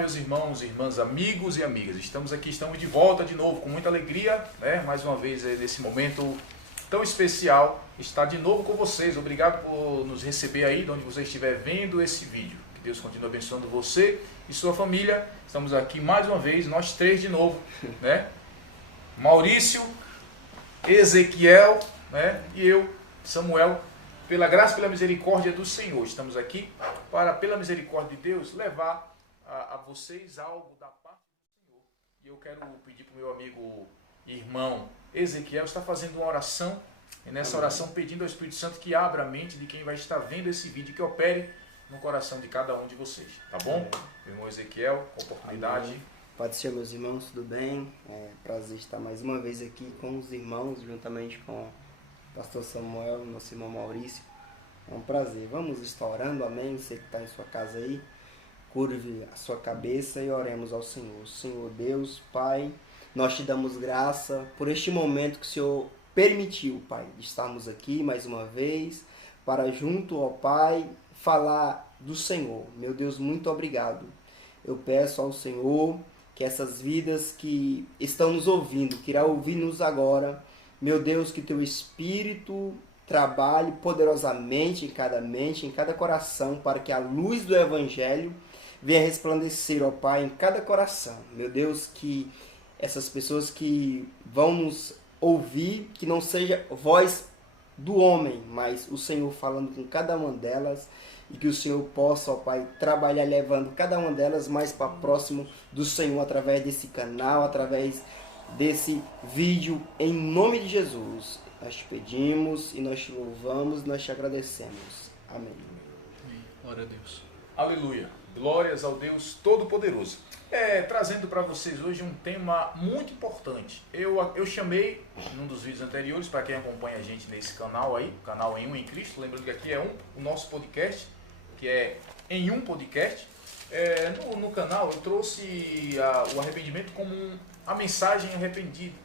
meus irmãos, irmãs, amigos e amigas. Estamos de volta de novo, com muita alegria, né? Mais uma vez nesse momento tão especial, estar de novo com vocês. Obrigado por nos receber aí, de onde você estiver vendo esse vídeo. Que Deus continue abençoando você e sua família. Estamos aqui mais uma vez, nós três de novo, né? Maurício, Ezequiel, né? E eu, Samuel. Pela graça e pela misericórdia do Senhor, estamos aqui para, pela misericórdia de Deus, levar a vocês algo da parte do Senhor. E eu quero pedir para o meu amigo e irmão Ezequiel estar fazendo uma oração, e nessa oração pedindo ao Espírito Santo que abra a mente de quem vai estar vendo esse vídeo, que opere no coração de cada um de vocês, tá bom? Meu irmão Ezequiel, oportunidade. Amém. Pode ser, meus irmãos, tudo bem? Prazer estar mais uma vez aqui com os irmãos, juntamente com o pastor Samuel, nosso irmão Maurício. É um prazer. Vamos estar orando, amém? Você que está em sua casa aí, curve a sua cabeça e oremos ao Senhor. Senhor Deus, Pai, nós te damos graça por este momento que o Senhor permitiu, Pai, de estarmos aqui mais uma vez, para junto ao Pai falar do Senhor. Meu Deus, muito obrigado. Eu peço ao Senhor que essas vidas que estão nos ouvindo, que irá ouvir-nos agora, meu Deus, que teu Espírito trabalhe poderosamente em cada mente, em cada coração, para que a luz do Evangelho venha resplandecer, ó Pai, em cada coração. Meu Deus, que essas pessoas que vão nos ouvir, que não seja voz do homem, mas o Senhor falando com cada uma delas, e que o Senhor possa, ó Pai, trabalhar levando cada uma delas mais para próximo do Senhor, através desse canal, através desse vídeo, em nome de Jesus. Nós te pedimos e nós te louvamos, nós te agradecemos. Amém. Glória a Deus. Aleluia. Glórias ao Deus Todo-Poderoso. Trazendo para vocês hoje um tema muito importante. Eu chamei, num dos vídeos anteriores, para quem acompanha a gente nesse canal aí, canal Em Um em Cristo, lembrando que aqui é o nosso podcast, que é Em Um Podcast. No canal eu trouxe o arrependimento como a mensagem arrependida,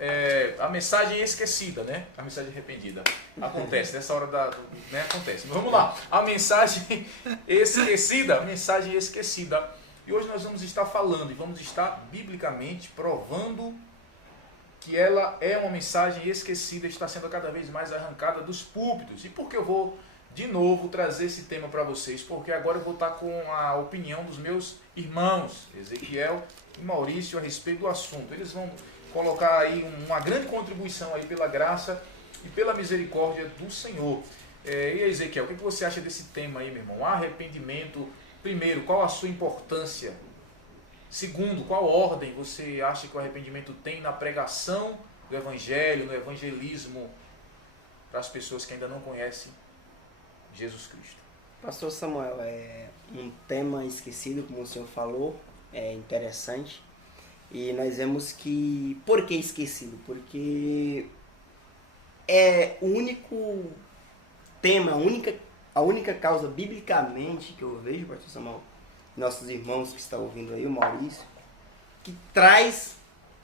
a mensagem esquecida, né? A mensagem arrependida. Acontece, nessa hora né? Acontece. Mas vamos lá. A mensagem esquecida, E hoje nós vamos estar falando e vamos estar biblicamente provando que ela é uma mensagem esquecida, está sendo cada vez mais arrancada dos púlpitos. E por que eu vou de novo trazer esse tema para vocês? Porque agora eu vou estar com a opinião dos meus irmãos, Ezequiel e Maurício, a respeito do assunto. Eles vão colocar aí uma grande contribuição aí pela graça e pela misericórdia do Senhor. E aí, Ezequiel, o que você acha desse tema aí, meu irmão? Arrependimento. Primeiro, qual a sua importância? Segundo, qual ordem você acha que o arrependimento tem na pregação do Evangelho, no evangelismo, para as pessoas que ainda não conhecem Jesus Cristo? Pastor Samuel, é um tema esquecido, como o senhor falou, é interessante. E nós vemos que... Por que esquecido? Porque é o único tema, a única causa biblicamente que eu vejo, pastor Samuel, nossos irmãos que estão ouvindo aí, o Maurício, que traz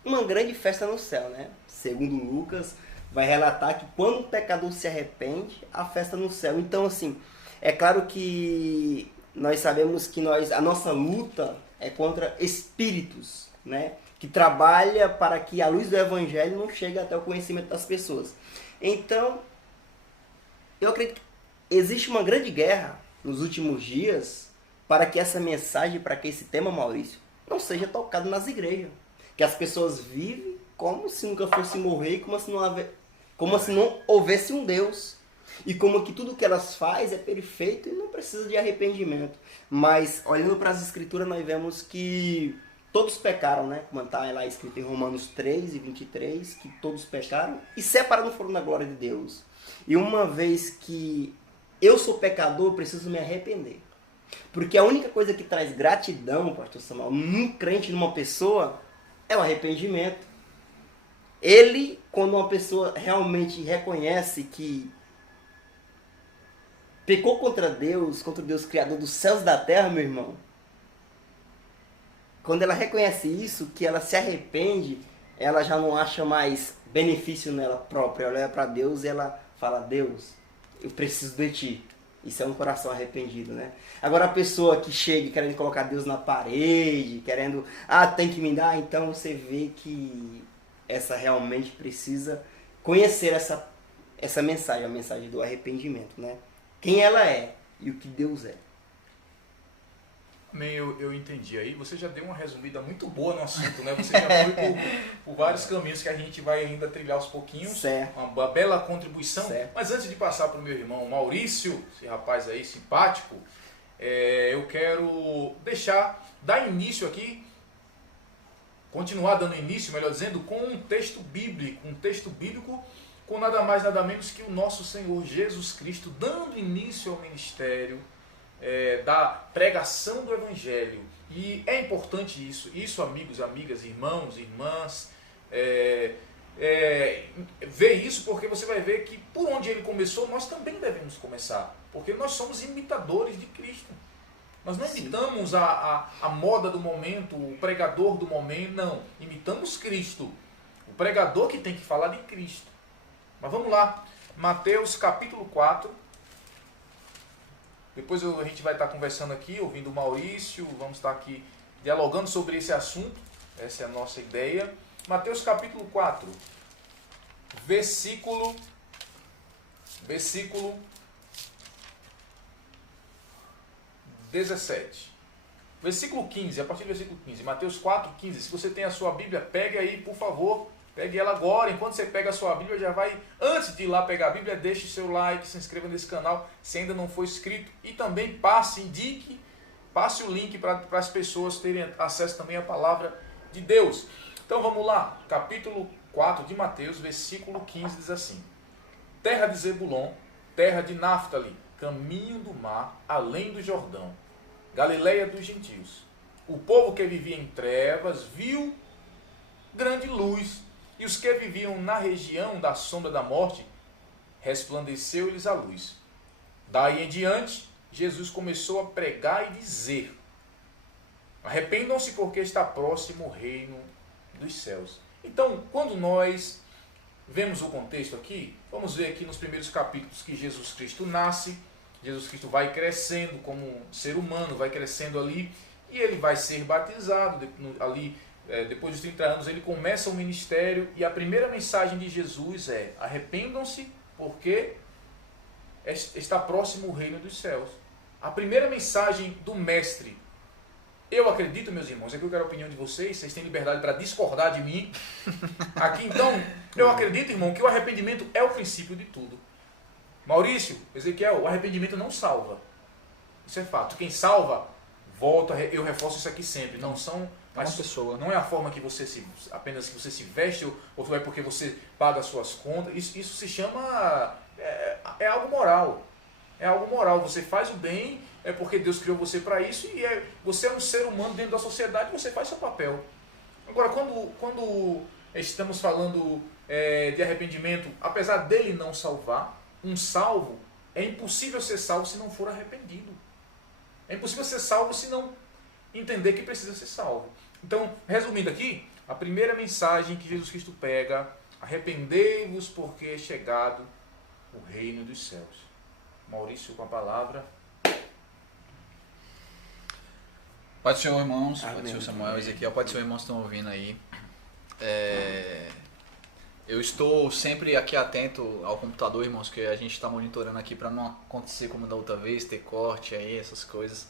uma grande festa no céu, né? Segundo Lucas, vai relatar que quando um pecador se arrepende, há festa no céu. Então, assim, é claro que nós sabemos que a nossa luta é contra espíritos, né? Que trabalha para que a luz do Evangelho não chegue até o conhecimento das pessoas. Então, eu acredito que existe uma grande guerra nos últimos dias para que essa mensagem, para que esse tema, Maurício, não seja tocado nas igrejas. Que as pessoas vivem como se nunca fosse morrer, como se não houvesse um Deus. E como que tudo que elas fazem é perfeito e não precisa de arrependimento. Mas, olhando para as escrituras, nós vemos que todos pecaram, né? Como está lá escrito em Romanos 3 e 23, que todos pecaram e separados foram da glória de Deus. E uma vez que eu sou pecador, eu preciso me arrepender. Porque a única coisa que traz gratidão, pastor Samuel, num crente, numa pessoa, é o arrependimento. Ele, quando uma pessoa realmente reconhece que pecou contra Deus criador dos céus e da terra, meu irmão, quando ela reconhece isso, que ela se arrepende, ela já não acha mais benefício nela própria. Ela olha para Deus e ela fala: Deus, eu preciso de ti. Isso é um coração arrependido, né? Agora a pessoa que chega querendo colocar Deus na parede, querendo, tem que me dar, então você vê que essa realmente precisa conhecer essa mensagem, a mensagem do arrependimento, né? Quem ela é e o que Deus é. Amém, eu entendi. Aí você já deu uma resumida muito boa no assunto, né? Você já foi por vários caminhos que a gente vai ainda trilhar aos pouquinhos. Certo. Uma bela contribuição. Certo. Mas antes de passar para o meu irmão Maurício, esse rapaz aí simpático, eu quero dar início aqui, continuar dando início, melhor dizendo, com um texto bíblico, com nada mais, nada menos que o nosso Senhor Jesus Cristo, dando início ao ministério da pregação do Evangelho. E é importante isso, amigos, amigas, irmãos, irmãs, ver isso, porque você vai ver que por onde ele começou, nós também devemos começar, porque nós somos imitadores de Cristo. Nós não imitamos a moda do momento, o pregador do momento, não. Imitamos Cristo, o pregador que tem que falar de Cristo. Mas vamos lá, Mateus capítulo 4. Depois a gente vai estar conversando aqui, ouvindo o Maurício, vamos estar aqui dialogando sobre esse assunto. Essa é a nossa ideia. Mateus capítulo 4, versículo 17. Versículo 15, a partir do versículo 15. Mateus 4, 15. Se você tem a sua Bíblia, pegue aí, por favor. Pegue ela agora. Enquanto você pega a sua Bíblia, já vai, antes de ir lá pegar a Bíblia, deixe seu like, se inscreva nesse canal, se ainda não for inscrito. E também passe o link para as pessoas terem acesso também à palavra de Deus. Então vamos lá. Capítulo 4 de Mateus, versículo 15, diz assim: Terra de Zebulon, terra de Naftali, caminho do mar, além do Jordão, Galileia dos gentios. O povo que vivia em trevas viu grande luz, e os que viviam na região da sombra da morte, resplandeceu-lhes a luz. Daí em diante, Jesus começou a pregar e dizer: arrependam-se, porque está próximo o reino dos céus. Então, quando nós vemos o contexto aqui, vamos ver aqui nos primeiros capítulos que Jesus Cristo nasce. Jesus Cristo vai crescendo como ser humano, vai crescendo ali, e ele vai ser batizado ali. Depois dos 30 anos ele começa o ministério, e a primeira mensagem de Jesus é: arrependam-se, porque está próximo o reino dos céus. A primeira mensagem do mestre. Eu acredito, meus irmãos, aqui eu quero a opinião de vocês têm liberdade para discordar de mim. Aqui então, eu acredito, irmão, que o arrependimento é o princípio de tudo. Maurício, Ezequiel, o arrependimento não salva. Isso é fato. Quem salva, eu reforço isso aqui sempre, não são... Mas uma pessoa. Não é a forma que você apenas que você se veste, ou é porque você paga as suas contas. Isso se chama... É algo moral. É algo moral. Você faz o bem, é porque Deus criou você para isso, e você é um ser humano dentro da sociedade, você faz seu papel. Agora, quando estamos falando de arrependimento, apesar dele não salvar, um salvo, é impossível ser salvo se não for arrependido. É impossível ser salvo se não entender que precisa ser salvo. Então, resumindo aqui, a primeira mensagem que Jesus Cristo pega: arrependei-vos, porque é chegado o reino dos céus. Maurício com a palavra. Pai do Senhor, irmãos. Amém. Pai do Senhor, Samuel, Ezequiel. Pai do Senhor, irmãos, estão ouvindo aí. Eu estou sempre aqui atento ao computador, irmãos, que a gente está monitorando aqui para não acontecer como da outra vez, ter corte aí, essas coisas.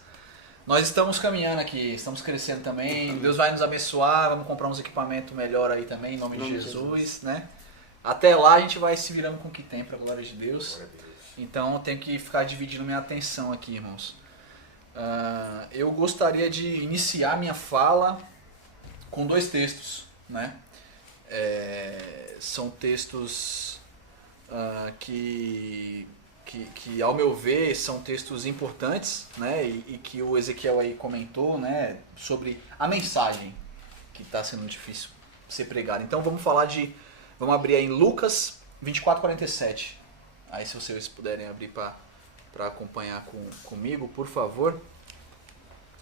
Nós estamos caminhando aqui, estamos crescendo também. Deus vai nos abençoar, vamos comprar uns equipamentos melhor aí também, em nome de Jesus, né? Até lá a gente vai se virando com o que tem, para a glória de Deus. Então eu tenho que ficar dividindo minha atenção aqui, irmãos. Eu gostaria de iniciar minha fala com 2 textos, né? São textos que ao meu ver são textos importantes, né? E que o Ezequiel aí comentou, né? Sobre a mensagem que está sendo difícil ser pregada. Então vamos abrir aí em Lucas 24:47. Aí se vocês puderem abrir para acompanhar comigo, por favor.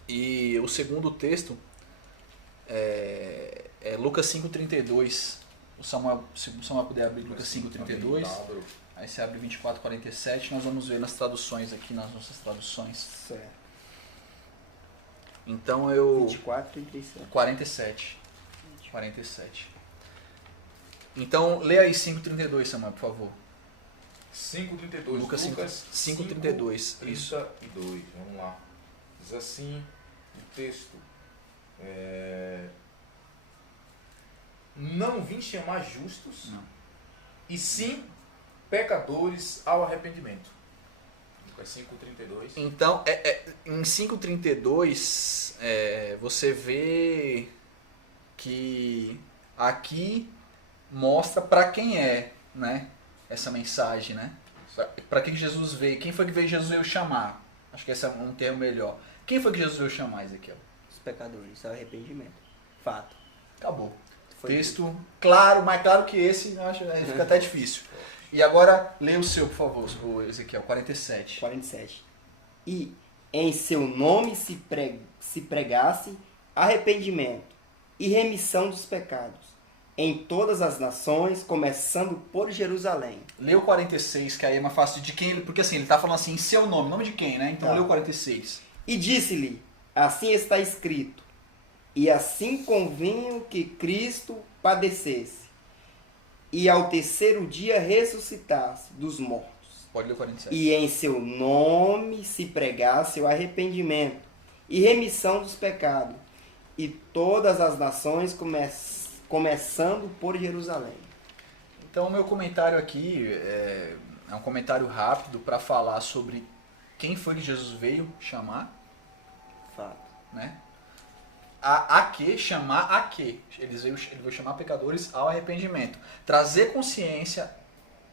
E o segundo texto é Lucas 5:32. Se o Samuel puder abrir Lucas 5:32. Aí você abre 24, 47, nós vamos ver nas traduções aqui, nas nossas traduções. Certo. Então eu... 24 e 37. 47. 47. Então, lê aí 5,32, Samuel, por favor. 5,32. Lucas 5,32. Isso. 32. Vamos lá. Diz assim o texto. Não vim chamar justos, Não. e sim pecadores ao arrependimento. Lucas 5,32. Então, em 5,32, você vê que aqui mostra para quem é, né, essa mensagem, né? Para que Jesus veio? Quem foi que veio Jesus veio chamar? Acho que esse é um termo melhor. Quem foi que Jesus veio chamar, Ezequiel? Os pecadores, ao arrependimento. Fato. Acabou. Foi Texto claro, mais claro que esse, eu acho, fica até difícil. E agora, lê o seu, por favor, o Ezequiel, 47. 47. E em seu nome se pregasse arrependimento e remissão dos pecados em todas as nações, começando por Jerusalém. Lê o 46, que aí é mais fácil de quem... Porque assim, ele tá falando assim, em seu nome de quem, né? Então Tá. lê o 46. E disse-lhe, assim está escrito, e assim convinha que Cristo padecesse, e ao terceiro dia ressuscitasse dos mortos. Pode ler o 47. E em seu nome se pregasse o arrependimento e remissão dos pecados, e todas as nações começando por Jerusalém. Então o meu comentário aqui é um comentário rápido para falar sobre quem foi que Jesus veio chamar, Fato. né? A que chamar a que? Ele veio chamar pecadores ao arrependimento. Trazer consciência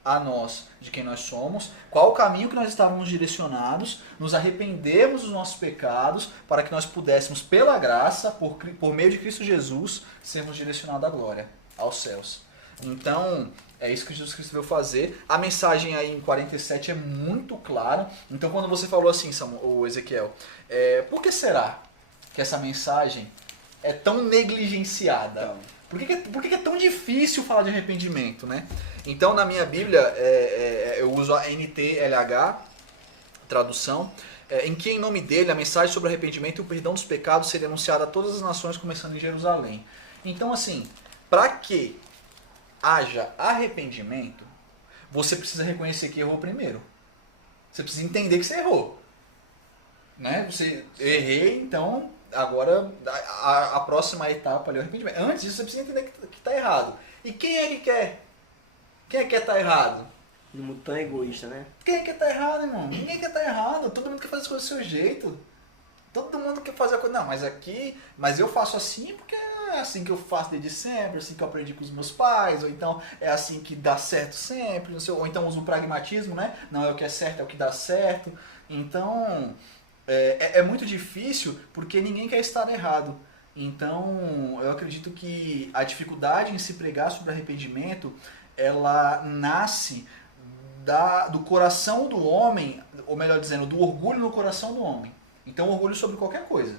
a nós de quem nós somos, qual o caminho que nós estávamos direcionados, nos arrependermos dos nossos pecados, para que nós pudéssemos, pela graça, por meio de Cristo Jesus, sermos direcionados à glória, aos céus. Então, é isso que Jesus Cristo veio fazer. A mensagem aí em 47 é muito clara. Então, quando você falou assim, o Ezequiel, por que será que essa mensagem é tão negligenciada? Então, Por que é tão difícil falar de arrependimento, né? Então, na minha Bíblia, eu uso a NTLH, tradução, em que, em nome dele, a mensagem sobre arrependimento e o perdão dos pecados seria anunciada a todas as nações, começando em Jerusalém. Então, assim, para que haja arrependimento, você precisa reconhecer que errou primeiro. Você precisa entender que você errou. Né? Você errei, então agora a próxima etapa ali é o arrependimento. Antes disso, você precisa entender que está errado. E quem é que quer? Quem é que quer estar errado? no mundo tão egoísta, né? Quem é que quer estar errado, irmão? Ninguém quer estar errado. Todo mundo quer fazer as coisas do seu jeito. Todo mundo quer fazer a coisa. Não, mas eu faço assim porque é assim que eu faço desde sempre, assim que eu aprendi com os meus pais, ou então é assim que dá certo sempre, não sei, ou então uso o pragmatismo, né? Não é o que é certo, é o que dá certo. Então, é muito difícil porque ninguém quer estar errado. Então, eu acredito que a dificuldade em se pregar sobre arrependimento, ela nasce do coração do homem, ou melhor dizendo, do orgulho no coração do homem. Então, orgulho sobre qualquer coisa.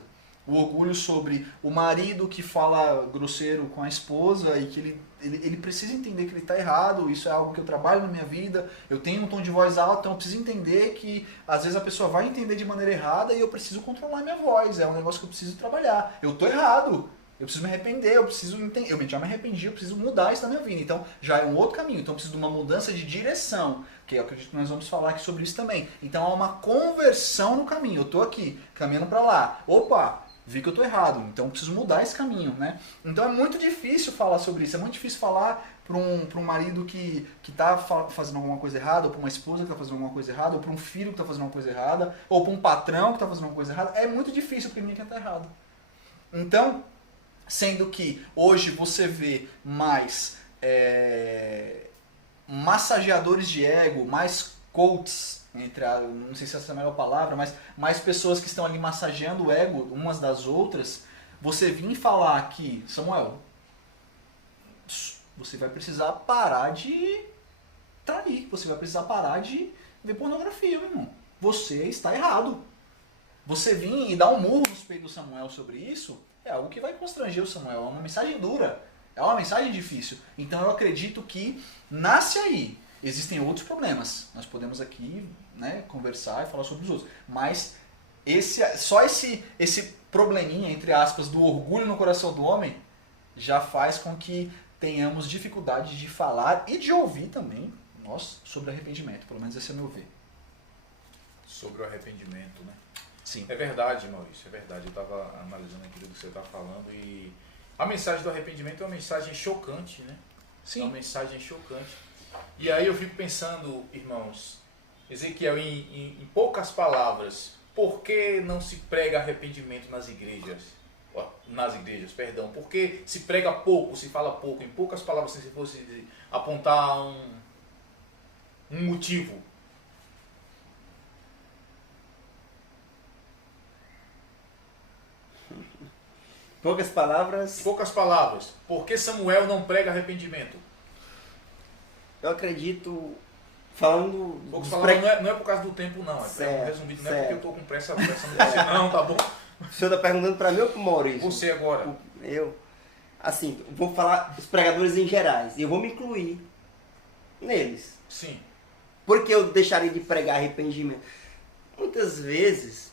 O orgulho sobre o marido que fala grosseiro com a esposa e que ele precisa entender que ele está errado, isso é algo que eu trabalho na minha vida, eu tenho um tom de voz alto, então eu preciso entender que às vezes a pessoa vai entender de maneira errada e eu preciso controlar minha voz, é um negócio que eu preciso trabalhar. Eu estou errado, eu preciso me arrepender, eu preciso entender, eu já me arrependi, eu preciso mudar isso na minha vida. Então já é um outro caminho, então eu preciso de uma mudança de direção, que eu acredito que nós vamos falar aqui sobre isso também. Então há uma conversão no caminho, eu estou aqui, caminhando para lá, opa, vi que eu estou errado, então eu preciso mudar esse caminho, né? Então é muito difícil falar sobre isso, é muito difícil falar para um marido que está fazendo alguma coisa errada, ou para uma esposa que está fazendo alguma coisa errada, ou para um filho que está fazendo alguma coisa errada, ou para um patrão que está fazendo alguma coisa errada. É muito difícil porque ninguém quer estar errado. Então, sendo que hoje você vê mais massageadores de ego, mais coaches, não sei se essa é a melhor palavra, mas mais pessoas que estão ali massageando o ego umas das outras, você vir falar aqui, Samuel, você vai precisar parar de trair, você vai precisar parar de ver pornografia, meu irmão. Você está errado. Você vir e dar um murro nos peitos do Samuel sobre isso, é algo que vai constranger o Samuel, é uma mensagem dura, é uma mensagem difícil. Então eu acredito que nasce aí. Existem outros problemas. Nós podemos aqui, né, conversar e falar sobre os outros. Mas só esse probleminha, entre aspas, do orgulho no coração do homem já faz com que tenhamos dificuldade de falar e de ouvir também nós sobre arrependimento. Pelo menos esse é o meu ver. Sobre o arrependimento, né? Sim. É verdade, Maurício, é verdade. Eu estava analisando aquilo que você está falando e a mensagem do arrependimento é uma mensagem chocante, né? Sim. É uma mensagem chocante. E aí eu fico pensando, irmãos, Ezequiel, em poucas palavras, por que não se prega arrependimento nas igrejas? Nas igrejas, perdão. Por que se prega pouco, se fala pouco? Em poucas palavras, se fosse apontar um motivo. Poucas palavras. Poucas palavras. Por que Samuel não prega arrependimento? Eu acredito, falando... Poucas palavras não é por causa do tempo, não. É resumido, não é porque eu estou com pressa não você não, tá bom? O senhor está perguntando para mim ou para o Maurício? Você agora. Eu. Assim, vou falar os pregadores em gerais. E eu vou me incluir neles. Sim. Por que eu deixaria de pregar arrependimento? Muitas vezes,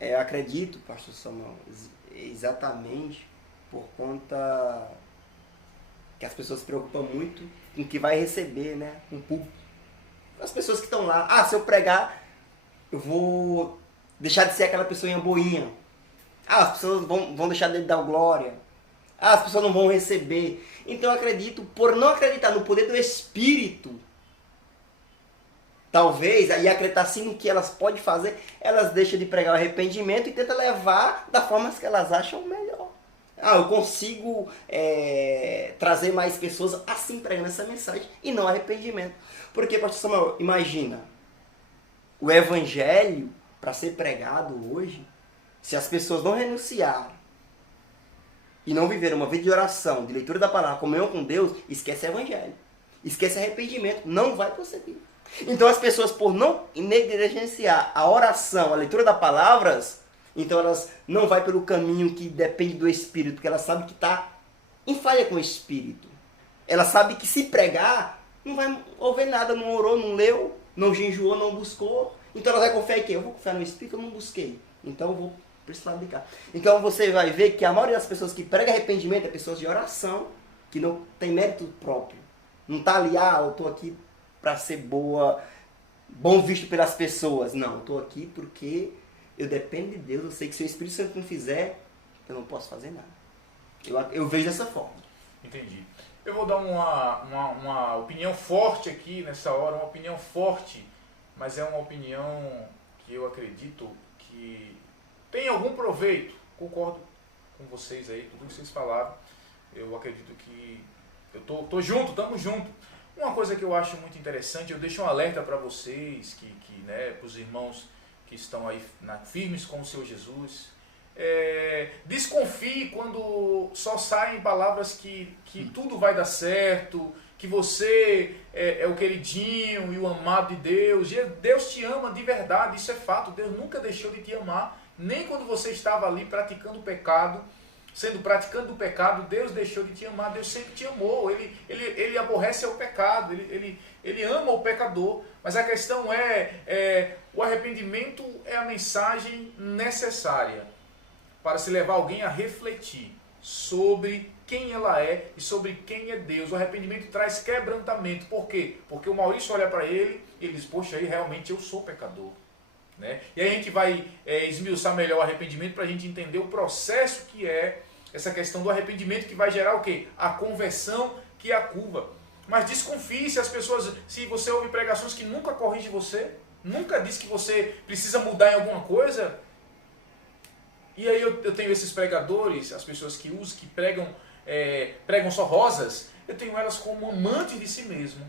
eu acredito, pastor Samuel, exatamente por conta que as pessoas se preocupam muito com o que vai receber, né? Com o público. As pessoas que estão lá, se eu pregar, eu vou deixar de ser aquela pessoa boinha. As pessoas vão deixar de dar glória. As pessoas não vão receber. Então eu acredito, por não acreditar no poder do Espírito, talvez, aí acreditar sim no que elas podem fazer, elas deixam de pregar o arrependimento e tentam levar da forma que elas acham melhor. Eu consigo trazer mais pessoas assim pregando essa mensagem e não arrependimento. Porque, pastor Samuel, imagina, o evangelho, para ser pregado hoje, se as pessoas não renunciarem e não viverem uma vida de oração, de leitura da palavra, comunhão com Deus, esquece o evangelho. Esquece arrependimento, não vai prosseguir. Então as pessoas, por não negligenciar a oração, a leitura das palavras, então elas não vão pelo caminho que depende do Espírito, porque elas sabem que está em falha com o Espírito. Ela sabe que se pregar, não vai ouvir nada, não orou, não leu, não jejuou, não buscou. Então ela vai confiar em quê? Eu vou confiar no Espírito, eu não busquei. Então eu vou precisar aplicar. Então você vai ver que a maioria das pessoas que pregam arrependimento é pessoas de oração, que não tem mérito próprio. Não está ali, eu estou aqui para ser bom visto pelas pessoas. Não, eu estou aqui porque eu dependo de Deus, eu sei que se o Espírito Santo não fizer, eu não posso fazer nada. Eu vejo dessa forma. Entendi. Eu vou dar uma opinião forte aqui nessa hora, uma opinião forte, mas é uma opinião que eu acredito que tem algum proveito. Concordo com vocês aí, tudo que vocês falaram. Eu acredito que eu tô junto, estamos juntos. Uma coisa que eu acho muito interessante, eu deixo um alerta para vocês, né, para os irmãos que estão aí firmes com o Senhor Jesus. Desconfie quando só saem palavras que tudo vai dar certo, que você é o queridinho e o amado de Deus. E Deus te ama de verdade, isso é fato. Deus nunca deixou de te amar, nem quando você estava ali praticando o pecado. Sendo praticante do pecado, Deus deixou de te amar, Deus sempre te amou, Ele aborrece o pecado, ele ama o pecador, mas a questão o arrependimento é a mensagem necessária para se levar alguém a refletir sobre quem ela é e sobre quem é Deus. O arrependimento traz quebrantamento, por quê? Porque o Maurício olha para ele e ele diz, poxa, aí realmente eu sou pecador. Né? E aí a gente vai esmiuçar melhor o arrependimento para a gente entender o processo que é essa questão do arrependimento que vai gerar o quê? A conversão, que é a curva. Mas desconfie se você ouve pregações que nunca corrigem você, nunca diz que você precisa mudar em alguma coisa. E aí eu tenho esses pregadores, as pessoas que pregam só rosas, eu tenho elas como amantes de si mesmo.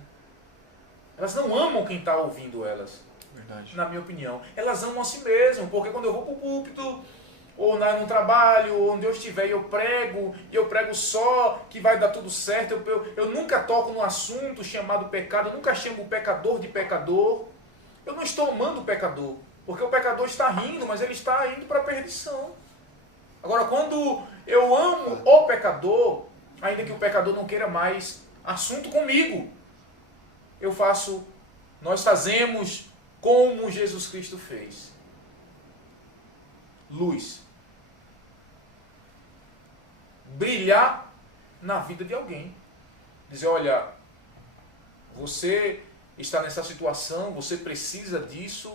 Elas não amam quem está ouvindo elas. Verdade. Na minha opinião. Elas amam a si mesmo, porque quando eu vou para o púlpito, ou no trabalho, ou onde eu estiver, e eu prego só que vai dar tudo certo, eu nunca toco no assunto chamado pecado, eu nunca chamo o pecador de pecador. Eu não estou amando o pecador, porque o pecador está rindo, mas ele está indo para a perdição. Agora, quando eu amo o pecador, ainda que o pecador não queira mais assunto comigo, nós fazemos como Jesus Cristo fez. Luz. Brilhar na vida de alguém. Dizer, olha, você está nessa situação, você precisa disso,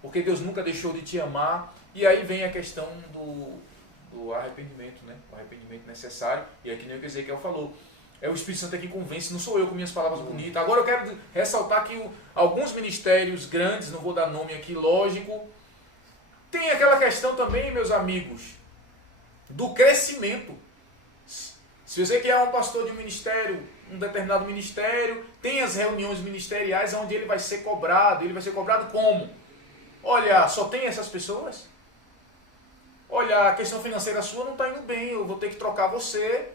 porque Deus nunca deixou de te amar. E aí vem a questão do arrependimento, né? O arrependimento necessário. E é que nem o que Ezequiel falou. É o Espírito Santo que convence, não sou eu com minhas palavras bonitas. Agora eu quero ressaltar que alguns ministérios grandes, não vou dar nome aqui, lógico, tem aquela questão também, meus amigos, do crescimento. Se você quer um pastor de um ministério, um determinado ministério, tem as reuniões ministeriais onde ele vai ser cobrado. Ele vai ser cobrado como? Olha, só tem essas pessoas? Olha, a questão financeira sua não está indo bem, eu vou ter que trocar você.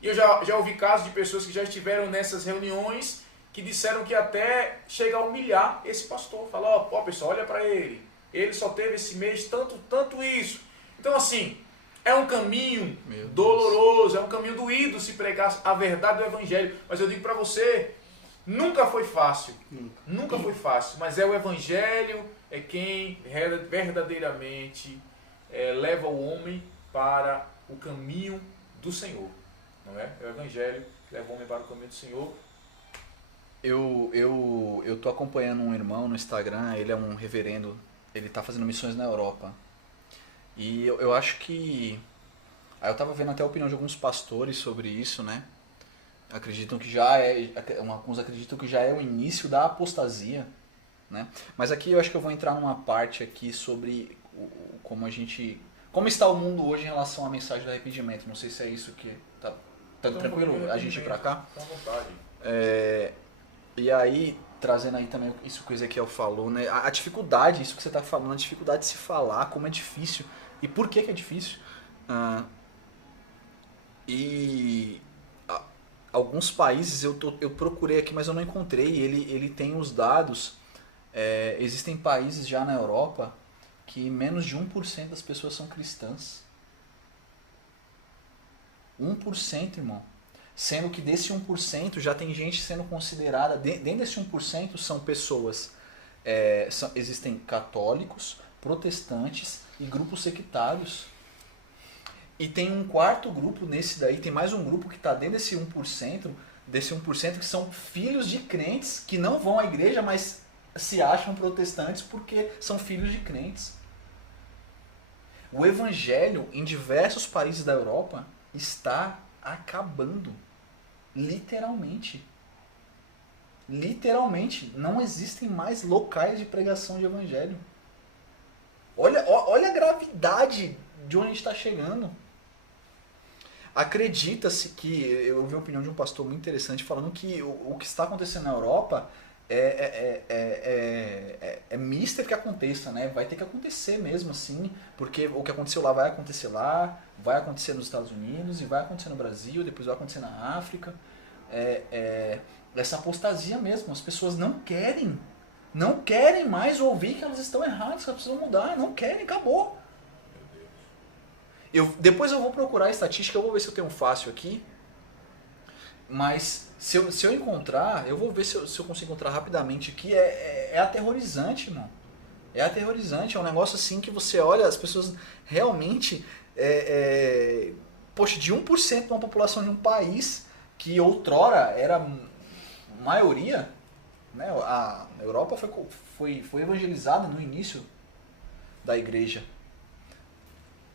E eu já ouvi casos de pessoas que já estiveram nessas reuniões que disseram que até chega a humilhar esse pastor. Fala, ó, pessoal, olha para ele. Ele só teve esse mês tanto isso. Então, assim, é um caminho doloroso, é um caminho doído se pregar a verdade do Evangelho. Mas eu digo para você, nunca foi fácil. Nunca foi fácil. Mas é o Evangelho, é quem verdadeiramente leva o homem para o caminho do Senhor. Não é? É o Evangelho que leva o homem para o caminho do Senhor. Eu tô acompanhando um irmão no Instagram, ele é um reverendo, ele tá fazendo missões na Europa. E eu acho que... Aí eu tava vendo até a opinião de alguns pastores sobre isso, né? Acreditam que alguns acreditam que já é o início da apostasia, né? Mas aqui eu acho que eu vou entrar numa parte aqui sobre como está o mundo hoje em relação à mensagem do arrependimento. Não sei se é isso que... Tá tranquilo a gente ir pra cá? Tá à vontade. E aí, trazendo aí também isso que o Ezequiel falou, né? A dificuldade, isso que você está falando, a dificuldade de se falar, como é difícil. E por que é difícil? Alguns países, eu procurei aqui, mas eu não encontrei. Ele tem os dados. Existem países já na Europa que menos de 1% das pessoas são cristãs. 1%, irmão. Sendo que desse 1% já tem gente sendo considerada, dentro desse 1% são pessoas, existem católicos, protestantes e grupos sectários. E tem um quarto grupo nesse daí, tem mais um grupo que está dentro desse 1%, que são filhos de crentes que não vão à igreja, mas se acham protestantes porque são filhos de crentes. O evangelho em diversos países da Europa está acabando. Literalmente. Literalmente. Não existem mais locais de pregação de evangelho. Olha a gravidade de onde a gente está chegando. Acredita-se que... Eu ouvi a opinião de um pastor muito interessante falando que o que está acontecendo na Europa é mister que aconteça, né? Vai ter que acontecer mesmo assim, porque o que aconteceu lá vai acontecer lá, vai acontecer nos Estados Unidos e vai acontecer no Brasil, depois vai acontecer na África. Essa apostasia mesmo, as pessoas não querem mais ouvir que elas estão erradas, que elas precisam mudar, não querem, acabou. Depois eu vou procurar a estatística, eu vou ver se eu tenho um fácil aqui, mas se eu encontrar, eu vou ver se eu consigo encontrar rapidamente aqui, é aterrorizante, irmão. É aterrorizante, é um negócio assim que você olha, as pessoas realmente, poxa, de 1% de uma população de um país que outrora era maioria, né? A Europa foi evangelizada no início da igreja.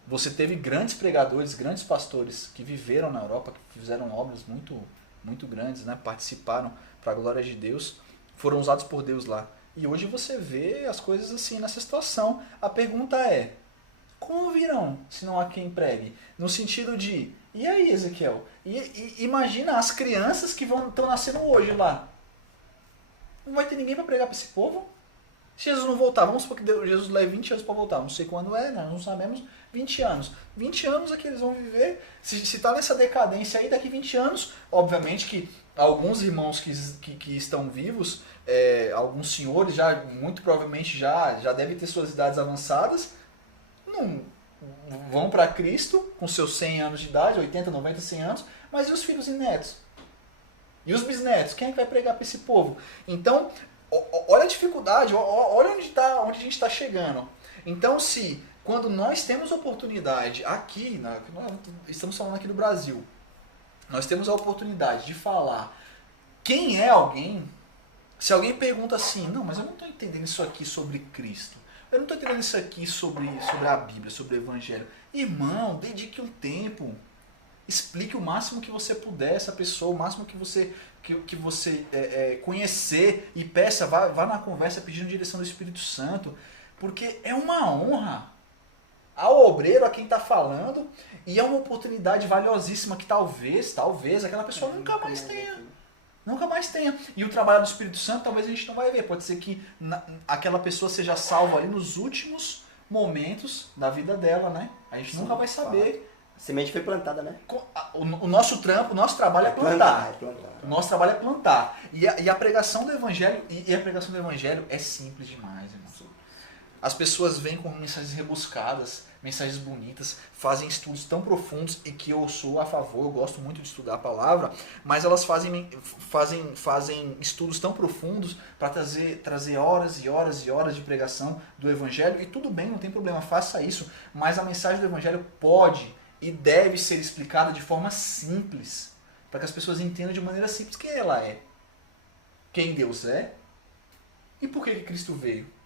Você teve grandes pregadores, grandes pastores que viveram na Europa, que fizeram obras muito, muito grandes, né? Participaram para a glória de Deus, foram usados por Deus lá. E hoje você vê as coisas assim nessa situação. A pergunta é, como virão se não há quem pregue? No sentido de, e aí, Ezequiel? Imagina as crianças que estão nascendo hoje lá. Não vai ter ninguém para pregar para esse povo? Se Jesus não voltar, vamos supor que Jesus leve 20 anos para voltar. Não sei quando nós não sabemos. 20 anos. 20 anos é que eles vão viver. Se está nessa decadência aí, daqui 20 anos, obviamente que alguns irmãos que estão vivos, alguns senhores, já muito provavelmente já devem ter suas idades avançadas, não vão para Cristo com seus 100 anos de idade, 80, 90, 100 anos, mas e os filhos e netos? E os bisnetos? Quem é que vai pregar para esse povo? Então, olha a dificuldade, olha onde a gente está chegando. Então, se quando nós temos oportunidade aqui, nós estamos falando aqui do Brasil, nós temos a oportunidade de falar quem é alguém, se alguém pergunta assim, não, mas eu não estou entendendo isso aqui sobre Cristo, eu não estou entendendo isso aqui sobre a Bíblia, sobre o Evangelho. Irmão, dedique um tempo, explique o máximo que você puder essa pessoa, o máximo que você conhecer e peça, vá na conversa pedindo direção do Espírito Santo, porque é uma honra ao obreiro, a quem está falando, e é uma oportunidade valiosíssima que talvez aquela pessoa nunca mais tenha. Nunca mais tenha. E o trabalho do Espírito Santo talvez a gente não vai ver. Pode ser que aquela pessoa seja salva ali nos últimos momentos da vida dela, né? A gente nunca vai saber. A semente foi plantada, né? O nosso trampo, o nosso trabalho é plantar. É plantar. O nosso trabalho é plantar. E a pregação do Evangelho, é simples demais, irmão. As pessoas vêm com mensagens rebuscadas, mensagens bonitas, fazem estudos tão profundos, e que eu sou a favor, eu gosto muito de estudar a palavra, mas elas fazem estudos tão profundos para trazer horas e horas e horas de pregação do Evangelho, e tudo bem, não tem problema, faça isso, mas a mensagem do Evangelho pode e deve ser explicada de forma simples, para que as pessoas entendam de maneira simples quem ela é, quem Deus é, e por que Cristo veio.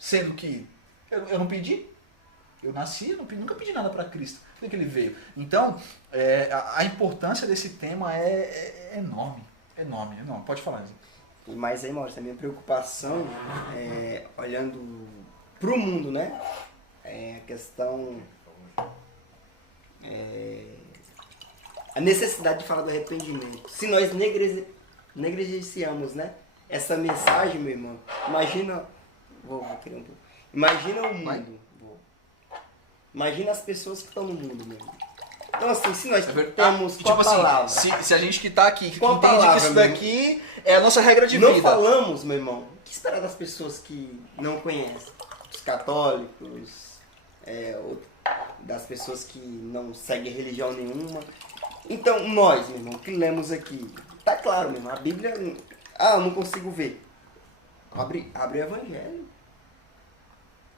Sendo que eu não pedi, eu nasci, nunca pedi nada para Cristo. Por que ele veio? Então, a importância desse tema é enorme. Enorme. Pode falar, Zé. Mas aí, Maurício, a minha preocupação, olhando para o mundo, né? A questão... a necessidade de falar do arrependimento. Se nós negligenciamos, né, essa mensagem, meu irmão, imagina... Vou querer um pouco. Imagina o mundo. Imagina as pessoas que estão no mundo mesmo. Então, assim, se nós temos com a palavra... Se a gente que está aqui que com entende palavra, que isso daqui é a nossa regra de não vida. Não falamos, meu irmão. O que esperar das pessoas que não conhecem? Os católicos, das pessoas que não seguem religião nenhuma. Então, nós, meu irmão, que lemos aqui, tá claro, meu irmão, a Bíblia... eu não consigo ver. Abre o Evangelho.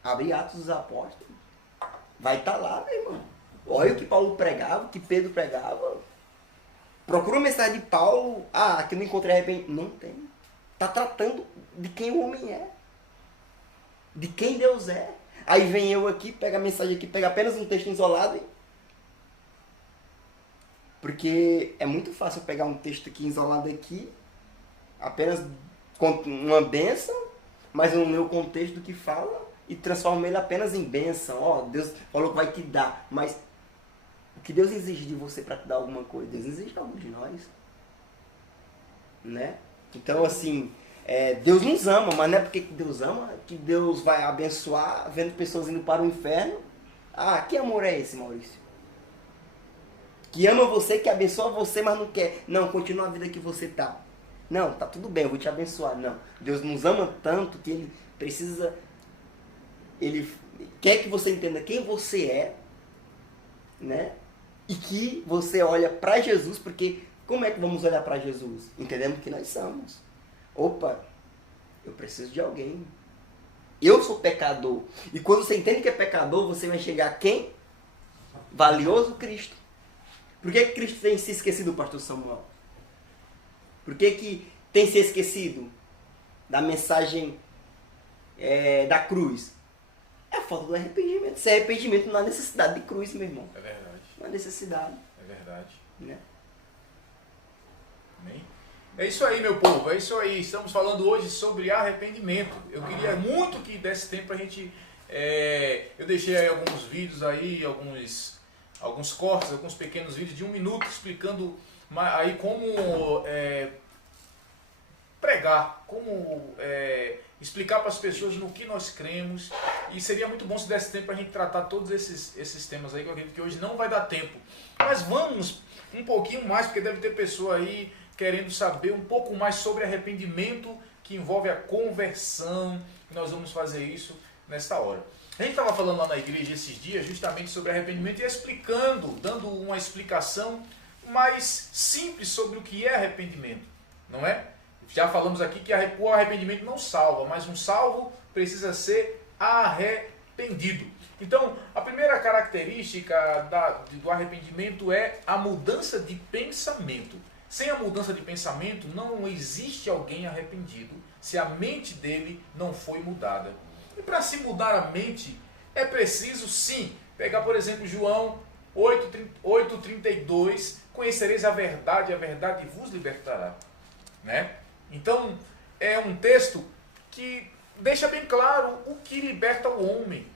Abre Atos dos Apóstolos. Vai estar lá, meu irmão. Olha o que Paulo pregava, o que Pedro pregava. Procura uma mensagem de Paulo. Aqui não encontrei arrependimento. Não tem. Está tratando de quem o homem é. De quem Deus é. Aí vem eu aqui, pega a mensagem aqui, pega apenas um texto isolado. Porque é muito fácil pegar um texto aqui isolado aqui, apenas com uma bênção, mas no meu contexto do que fala, e transforma ele apenas em bênção. Deus falou que vai te dar, mas o que Deus exige de você para te dar alguma coisa? Deus exige algo de nós, né? Então, assim, Deus nos ama, mas não é porque Deus ama que Deus vai abençoar vendo pessoas indo para o inferno. Que amor é esse, Maurício? Que ama você, que abençoa você, mas não quer. Não, continua a vida que você tá. Não, tá tudo bem, eu vou te abençoar. Não, Deus nos ama tanto que Ele precisa... Ele quer que você entenda quem você é, né? E que você olha para Jesus, porque como é que vamos olhar para Jesus? Entendendo que nós somos. Opa, eu preciso de alguém. Eu sou pecador. E quando você entende que é pecador, você vai chegar a quem? Valioso Cristo. Por que Cristo tem se esquecido, pastor Samuel? Por que tem se esquecido da mensagem da cruz? É a falta do arrependimento. Se é arrependimento, não há necessidade de cruz, meu irmão. É verdade. Não há necessidade. É verdade. Né? Amém? É isso aí, meu povo. É isso aí. Estamos falando hoje sobre arrependimento. Eu queria muito que desse tempo pra gente... eu deixei aí alguns vídeos aí, alguns cortes, alguns pequenos vídeos de 1 minuto explicando aí como pregar, como explicar para as pessoas no que nós cremos, e seria muito bom se desse tempo para a gente tratar todos esses temas aí, que eu acredito que hoje não vai dar tempo. Mas vamos um pouquinho mais, porque deve ter pessoa aí querendo saber um pouco mais sobre arrependimento, que envolve a conversão, e nós vamos fazer isso nesta hora. A gente estava falando lá na igreja esses dias justamente sobre arrependimento e explicando, dando uma explicação mais simples sobre o que é arrependimento, não é? Já falamos aqui que o arrependimento não salva, mas um salvo precisa ser arrependido. Então, a primeira característica do arrependimento é a mudança de pensamento. Sem a mudança de pensamento, não existe alguém arrependido se a mente dele não foi mudada. E para se mudar a mente, é preciso sim pegar, por exemplo, João 8,32, conhecereis a verdade vos libertará. Né? Então, é um texto que deixa bem claro o que liberta o homem.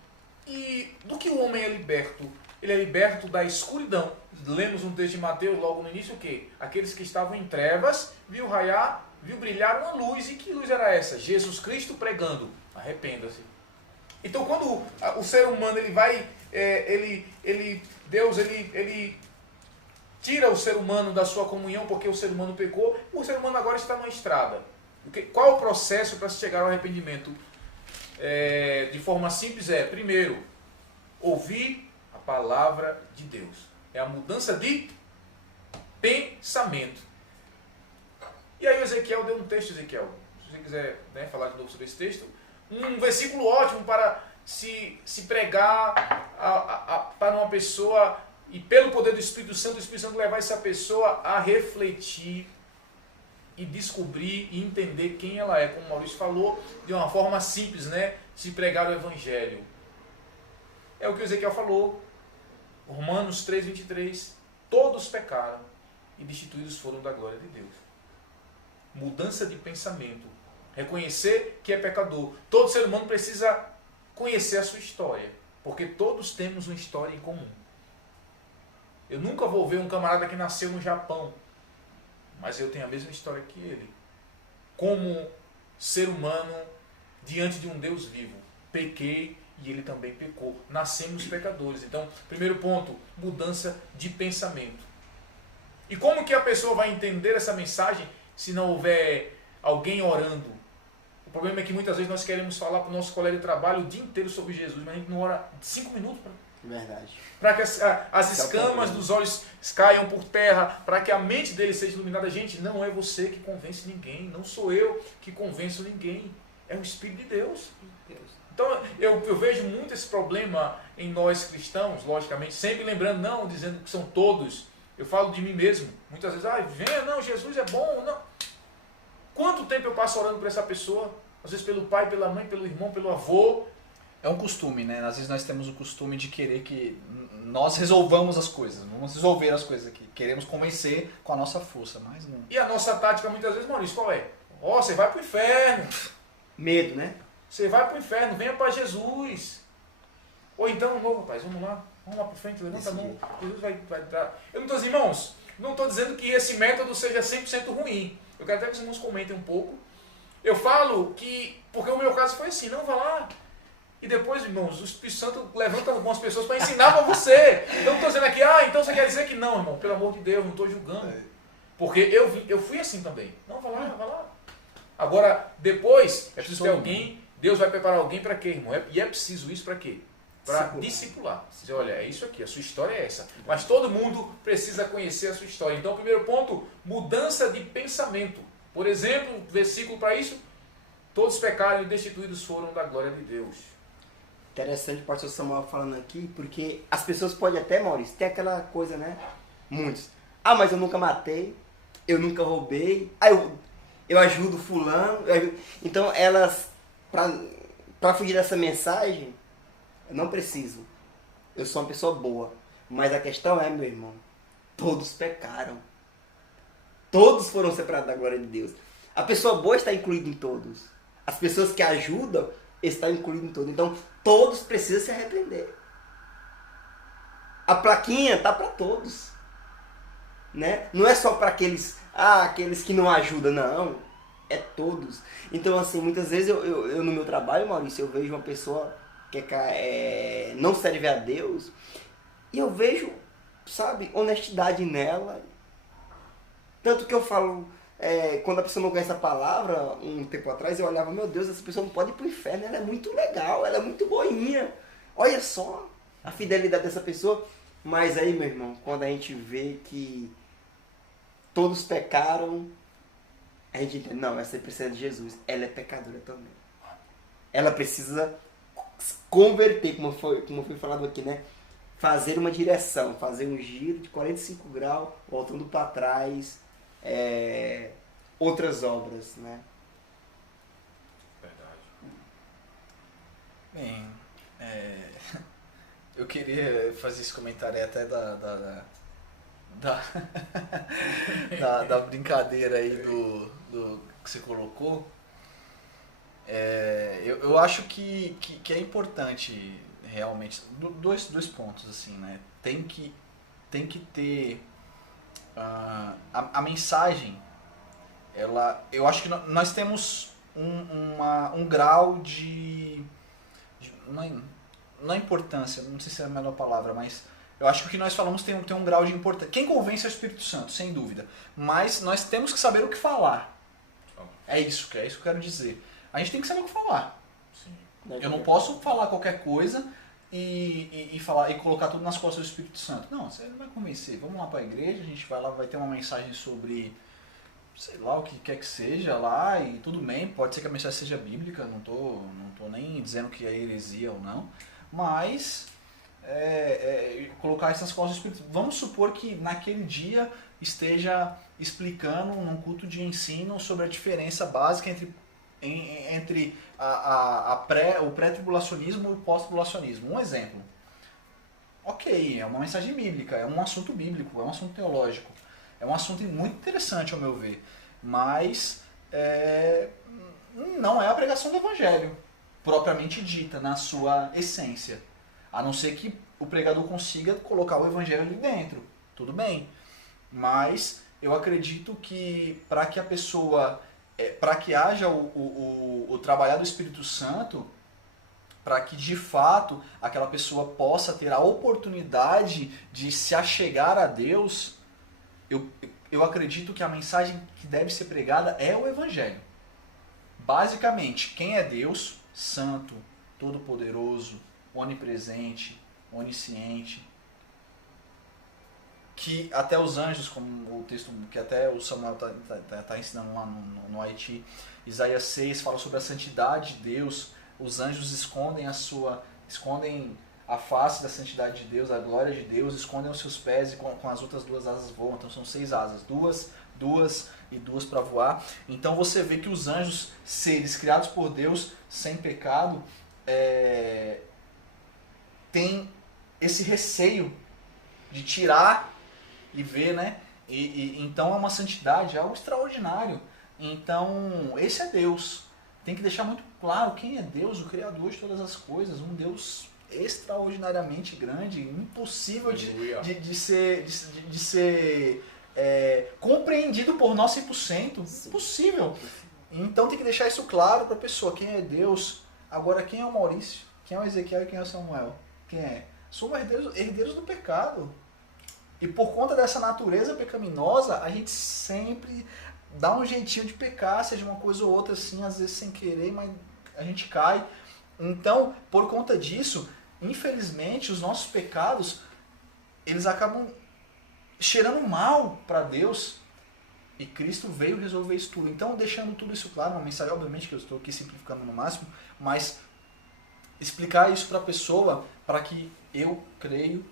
E do que o homem é liberto? Ele é liberto da escuridão. Lemos um texto de Mateus logo no início o quê? Aqueles que estavam em trevas, viu brilhar uma luz. E que luz era essa? Jesus Cristo pregando: arrependa-se. Então, quando o ser humano ele vai, Deus tira o ser humano da sua comunhão porque o ser humano pecou, o ser humano agora está numa estrada. Qual é o processo para se chegar ao arrependimento? De forma simples primeiro, ouvir a palavra de Deus. É a mudança de pensamento. E aí o Ezequiel deu um texto, Ezequiel, se você quiser falar de novo sobre esse texto, um versículo ótimo para se pregar para uma pessoa e pelo poder do Espírito Santo levar essa pessoa a refletir e descobrir e entender quem ela é, como o Maurício falou, de uma forma simples, se pregar o Evangelho. É o que o Ezequiel falou, Romanos 3,23, todos pecaram e destituídos foram da glória de Deus. Mudança de pensamento, reconhecer que é pecador. Todo ser humano precisa conhecer a sua história, porque todos temos uma história em comum. Eu nunca vou ver um camarada que nasceu no Japão, mas eu tenho a mesma história que ele. Como ser humano diante de um Deus vivo, pequei e ele também pecou. Nascemos pecadores. Então, primeiro ponto, mudança de pensamento. E como que a pessoa vai entender essa mensagem se não houver alguém orando? O problema é que muitas vezes nós queremos falar para o nosso colega de trabalho o dia inteiro sobre Jesus, mas a gente não ora 5 minutos Verdade. para que as escamas dos olhos caiam por terra, para que a mente dele seja iluminada. Gente, não é você que convence ninguém, não sou eu que convenço ninguém, é o Espírito de Deus. Então eu vejo muito esse problema em nós cristãos, logicamente, sempre lembrando, não dizendo que são todos, eu falo de mim mesmo, muitas vezes, venha, não, Jesus é bom, não. Quanto tempo eu passo orando por essa pessoa? Às vezes pelo pai, pela mãe, pelo irmão, pelo avô. É um costume, né? Às vezes nós temos o costume de querer que nós resolvamos as coisas. Vamos resolver as coisas aqui. Queremos convencer com a nossa força, mas não. E a nossa tática muitas vezes, Maurício, qual é? Você vai pro inferno. Medo, né? Você vai pro inferno, venha para Jesus. Ou então, não, rapaz, vamos lá para frente, levanta a mão. Jesus vai dar. Eu não estou dizendo, irmãos, não estou dizendo que esse método seja 100% ruim. Eu quero até que os irmãos comentem um pouco. Eu falo que, porque o meu caso foi assim, não, vá lá. E depois, irmãos, o Espírito Santo levanta algumas pessoas para ensinar para você. Eu não estou dizendo aqui, então você quer dizer que não, irmão, pelo amor de Deus, não estou julgando. Porque eu fui assim também. Não, vá lá. Agora, depois, é preciso ter alguém, Deus vai preparar alguém para quê, irmão? E é preciso isso para quê? Para discipular. Dizer, olha, é isso aqui, a sua história é essa. Mas todo mundo precisa conhecer a sua história. Então, primeiro ponto, mudança de pensamento. Por exemplo, versículo para isso, todos pecaram e destituídos foram da glória de Deus. Interessante o pastor Samuel falando aqui, porque as pessoas podem até, Maurício, ter aquela coisa, né? Muitos. Mas eu nunca matei, eu nunca roubei, eu ajudo fulano. Então elas, para fugir dessa mensagem, eu não preciso. Eu sou uma pessoa boa. Mas a questão é, meu irmão, todos pecaram. Todos foram separados da glória de Deus. A pessoa boa está incluída em todos. As pessoas que ajudam estão incluídas em todos. Então, todos precisam se arrepender. A plaquinha está para todos. Né? Não é só para aqueles que não ajudam, não. É todos. Então, assim, muitas vezes eu no meu trabalho, Maurício, eu vejo uma pessoa que não serve a Deus e eu vejo, sabe, honestidade nela. Tanto que eu falo, quando a pessoa não conhece a palavra, um tempo atrás, eu olhava, meu Deus, essa pessoa não pode ir pro inferno, ela é muito legal, ela é muito boinha. Olha só a fidelidade dessa pessoa. Mas aí, meu irmão, quando a gente vê que todos pecaram, a gente entende, não, essa precisa de Jesus, ela é pecadora também. Ela precisa converter, como foi falado aqui, né? Fazer uma direção, fazer um giro de 45 graus, voltando para trás, outras obras, né? Verdade. Bem, eu queria fazer esse comentário aí até da brincadeira aí do que você colocou. Eu acho que é importante realmente dois pontos assim, né? Tem que ter a mensagem. Eu acho que nós temos um grau de não é importância, não sei se é a melhor palavra, mas eu acho que o que nós falamos tem um grau de importância. Quem convence é o Espírito Santo, sem dúvida. Mas nós temos que saber o que falar. É isso que eu quero dizer. A gente tem que saber o que falar. Sim. Eu não posso falar qualquer coisa e colocar tudo nas costas do Espírito Santo. Não, você não vai convencer. Vamos lá para a igreja, a gente vai lá, vai ter uma mensagem sobre, sei lá, o que quer que seja lá, e tudo bem, pode ser que a mensagem seja bíblica, não tô nem dizendo que é heresia ou não, mas colocar isso nas costas do Espírito. Vamos supor que naquele dia esteja explicando num culto de ensino sobre a diferença básica entre o pré-tribulacionismo e o pós-tribulacionismo. Um exemplo. Ok, é uma mensagem bíblica, é um assunto bíblico, é um assunto teológico. É um assunto muito interessante, ao meu ver. Mas não é a pregação do Evangelho, propriamente dita, na sua essência. A não ser que o pregador consiga colocar o Evangelho ali dentro. Tudo bem. Mas eu acredito que para que a pessoa... para que haja o trabalhar do Espírito Santo, para que de fato aquela pessoa possa ter a oportunidade de se achegar a Deus, eu acredito que a mensagem que deve ser pregada é o Evangelho. Basicamente, quem é Deus? Santo, todo-poderoso, onipresente, onisciente, que até os anjos, como o texto que até o Samuel tá ensinando lá no Haiti, Isaías 6 fala sobre a santidade de Deus. Os anjos escondem a face da santidade de Deus, a glória de Deus, escondem os seus pés e com as outras duas asas voam. Então são 6 asas, duas para voar. Então você vê que os anjos, seres criados por Deus sem pecado, têm esse receio de tirar e ver, né? Então é uma santidade, é algo extraordinário. Então esse é Deus. Tem que deixar muito claro quem é Deus, o Criador de todas as coisas, um Deus extraordinariamente grande, impossível de ser compreendido por nós 100%, impossível. Então tem que deixar isso claro para a pessoa, quem é Deus. Agora, quem é o Maurício? Quem é o Ezequiel e quem é o Samuel? Quem é? Somos herdeiros do pecado. E por conta dessa natureza pecaminosa, a gente sempre dá um jeitinho de pecar, seja uma coisa ou outra assim, às vezes sem querer, mas a gente cai. Então, por conta disso, infelizmente, os nossos pecados, eles acabam cheirando mal para Deus, e Cristo veio resolver isso tudo. Então, deixando tudo isso claro, uma mensagem, obviamente que eu estou aqui simplificando no máximo, mas explicar isso para a pessoa, para que eu creio,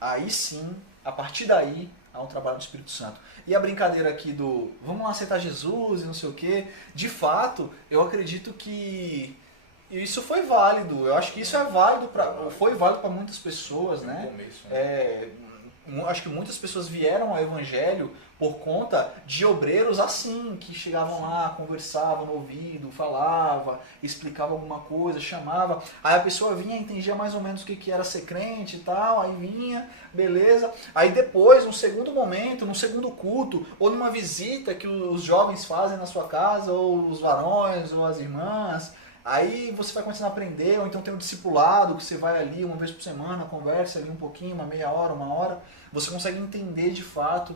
aí sim, a partir daí, há um trabalho do Espírito Santo. E a brincadeira aqui do vamos lá aceitar Jesus e não sei o quê, de fato, eu acredito que isso foi válido. Eu acho que isso foi válido para muitas pessoas, né? Acho que muitas pessoas vieram ao Evangelho por conta de obreiros assim, que chegavam lá, conversavam no ouvido, falava, explicava alguma coisa, chamava. Aí a pessoa vinha, entendia mais ou menos o que era ser crente e tal, aí vinha, beleza. Aí depois, num segundo momento, num segundo culto, ou numa visita que os jovens fazem na sua casa, ou os varões, ou as irmãs, aí você vai começando a aprender, ou então tem um discipulado, que você vai ali uma vez por semana, conversa ali um pouquinho, uma meia hora, uma hora, você consegue entender de fato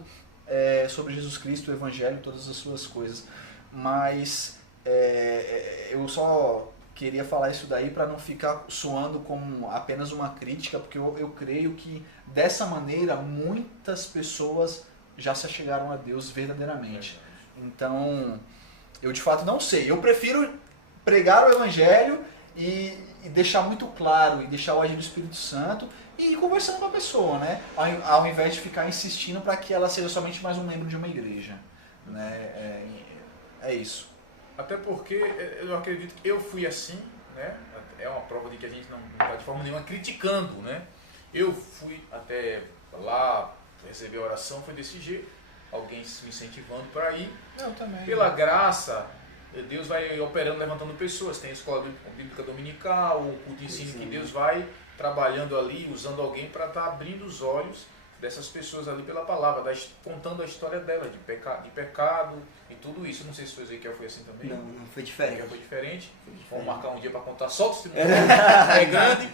sobre Jesus Cristo, o Evangelho, todas as suas coisas. Mas eu só queria falar isso daí para não ficar soando como apenas uma crítica, porque eu creio que dessa maneira muitas pessoas já se achegaram a Deus verdadeiramente. Então, eu de fato não sei. Eu prefiro pregar o Evangelho e deixar muito claro, e deixar o agir do Espírito Santo e ir conversando com a pessoa, né? Ao invés de ficar insistindo para que ela seja somente mais um membro de uma igreja. Né? É isso. Até porque eu acredito que eu fui assim, né? É uma prova de que a gente não está de forma nenhuma criticando, né? Eu fui até lá receber a oração, foi desse jeito, alguém me incentivando para ir. Eu também. Pela graça, Deus vai operando, levantando pessoas. Tem a escola bíblica dominical, o culto de ensino que Deus vai trabalhando ali, usando alguém para estar abrindo os olhos dessas pessoas ali pela palavra, contando a história dela, de pecado e tudo isso. Não sei se o Ezequiel foi assim também. Não foi diferente. Foi diferente. Vamos marcar um dia para contar só o testemunho. É grande.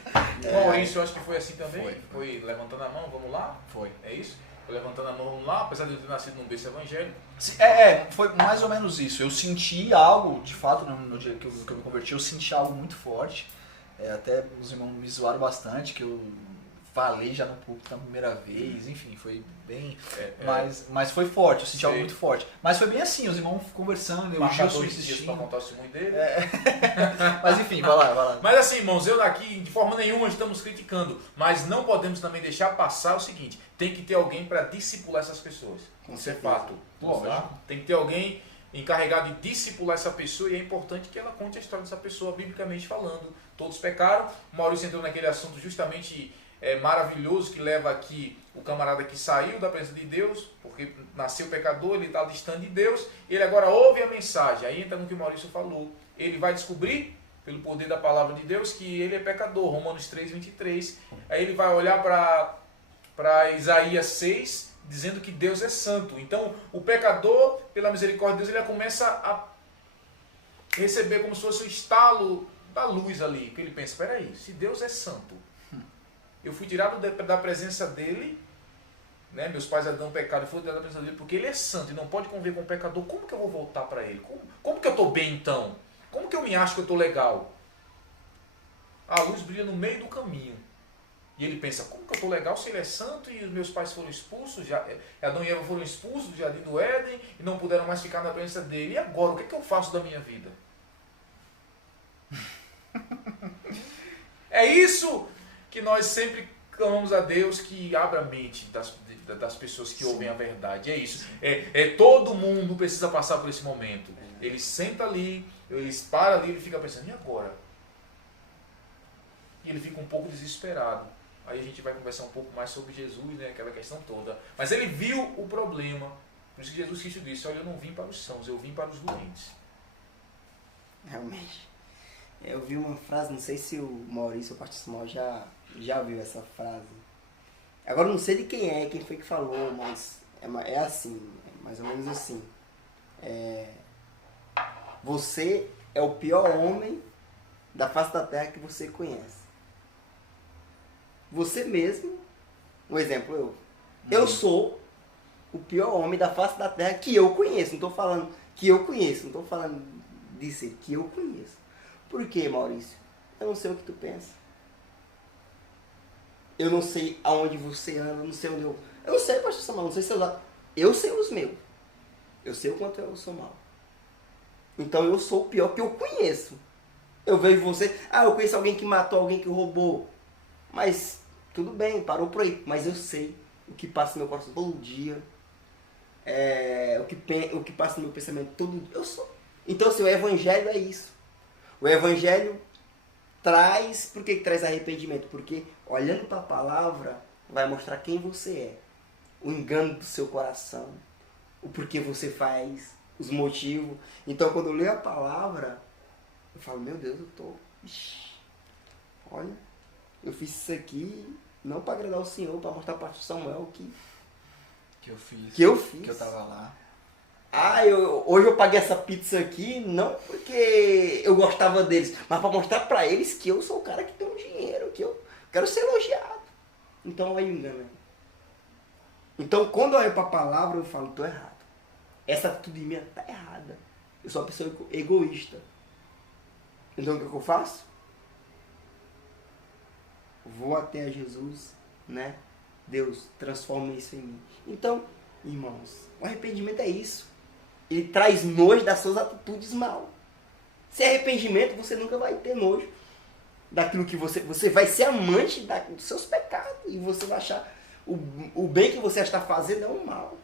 O Maurício, eu acho que foi assim também. Foi levantando a mão, vamos lá? Foi. É isso? Foi levantando a mão, vamos lá, apesar de eu ter nascido num berço evangélico. Foi mais ou menos isso. Eu senti algo, de fato, no dia que eu me converti, eu senti algo muito forte. Até os irmãos me zoaram bastante, que eu falei já no público na primeira vez, enfim, foi bem... Mas foi forte, eu senti algo muito forte. Mas foi bem assim, os irmãos conversando, eu Gilson insistindo. Para contar o testemunho dele. Mas enfim, vai lá. Mas assim, irmãos, eu aqui de forma nenhuma estamos criticando, mas não podemos também deixar passar o seguinte, tem que ter alguém para discipular essas pessoas. Isso é fato. Tá? Tem que ter alguém encarregado de discipular essa pessoa e é importante que ela conte a história dessa pessoa, biblicamente falando. Todos pecaram, o Maurício entrou naquele assunto justamente maravilhoso que leva aqui o camarada que saiu da presença de Deus, porque nasceu pecador, ele está distante de Deus, ele agora ouve a mensagem, aí entra no que o Maurício falou, ele vai descobrir, pelo poder da palavra de Deus, que ele é pecador, Romanos 3:23, aí ele vai olhar para Isaías 6, dizendo que Deus é santo, então o pecador, pela misericórdia de Deus, ele começa a receber como se fosse o estalo da luz ali, que ele pensa, espera aí, se Deus é santo, eu fui tirado da presença dele, né? Meus pais Adão pecaram, eu fui tirado da presença dele porque ele é santo e não pode conviver com o pecador. Como que eu vou voltar para ele? Como que eu estou bem então? Como que eu me acho que eu estou legal? A luz brilha no meio do caminho. E ele pensa, como que eu estou legal se ele é santo e os meus pais foram expulsos, Adão e Eva foram expulsos do jardim do Éden e não puderam mais ficar na presença dele. E agora, o que é que eu faço da minha vida? É isso que nós sempre clamamos a Deus que abra a mente das pessoas que ouvem a verdade. É isso. Todo mundo precisa passar por esse momento. Ele senta ali, ele para ali, ele fica pensando, e agora? E ele fica um pouco desesperado. Aí a gente vai conversar um pouco mais sobre Jesus, né, aquela questão toda. Mas ele viu o problema. Por isso que Jesus Cristo disse, olha, eu não vim para os sãos, eu vim para os doentes. Realmente. Eu vi uma frase, não sei se o Maurício ou o Pastor Samuel já viu essa frase. Agora eu não sei de quem foi que falou, mas é assim, mais ou menos assim. Você é o pior homem da face da terra que você conhece. Você mesmo, um exemplo, eu sou o pior homem da face da terra que eu conheço. Não estou falando que eu conheço, não estou falando de ser que eu conheço. Por quê, Maurício? Eu não sei o que tu pensa. Eu não sei aonde você anda, eu não sei onde eu não sei, pastor Samuel, não sei se eu sei os meus. Eu sei o quanto eu sou mal. Então eu sou o pior que eu conheço. Eu vejo você, eu conheço alguém que matou, alguém que roubou. Mas tudo bem, parou por aí. Mas eu sei o que passa no meu coração todo dia. O que passa no meu pensamento todo dia. Eu sou. Então assim, o evangelho é isso. O evangelho traz, por que traz arrependimento? Porque olhando para a palavra, vai mostrar quem você é. O engano do seu coração, o porquê você faz, os motivos. Então quando eu leio a palavra, eu falo, meu Deus, olha, eu fiz isso aqui não para agradar o Senhor, para mostrar para o pastor Samuel que eu fiz. Que eu estava lá. Hoje eu paguei essa pizza aqui, não porque eu gostava deles, mas para mostrar para eles que eu sou o cara que tem um dinheiro, que eu quero ser elogiado. Então aí engana. Então quando eu olho para a palavra, eu falo, tô errado. Essa atitude minha tá errada. Eu sou uma pessoa egoísta. Então o que eu faço? Vou até a Jesus, né? Deus, transforma isso em mim. Então, irmãos. O arrependimento é isso. Ele traz nojo das suas atitudes mal. Sem arrependimento, você nunca vai ter nojo daquilo que você vai ser amante dos seus pecados. E você vai achar o bem que você está fazendo é um mal.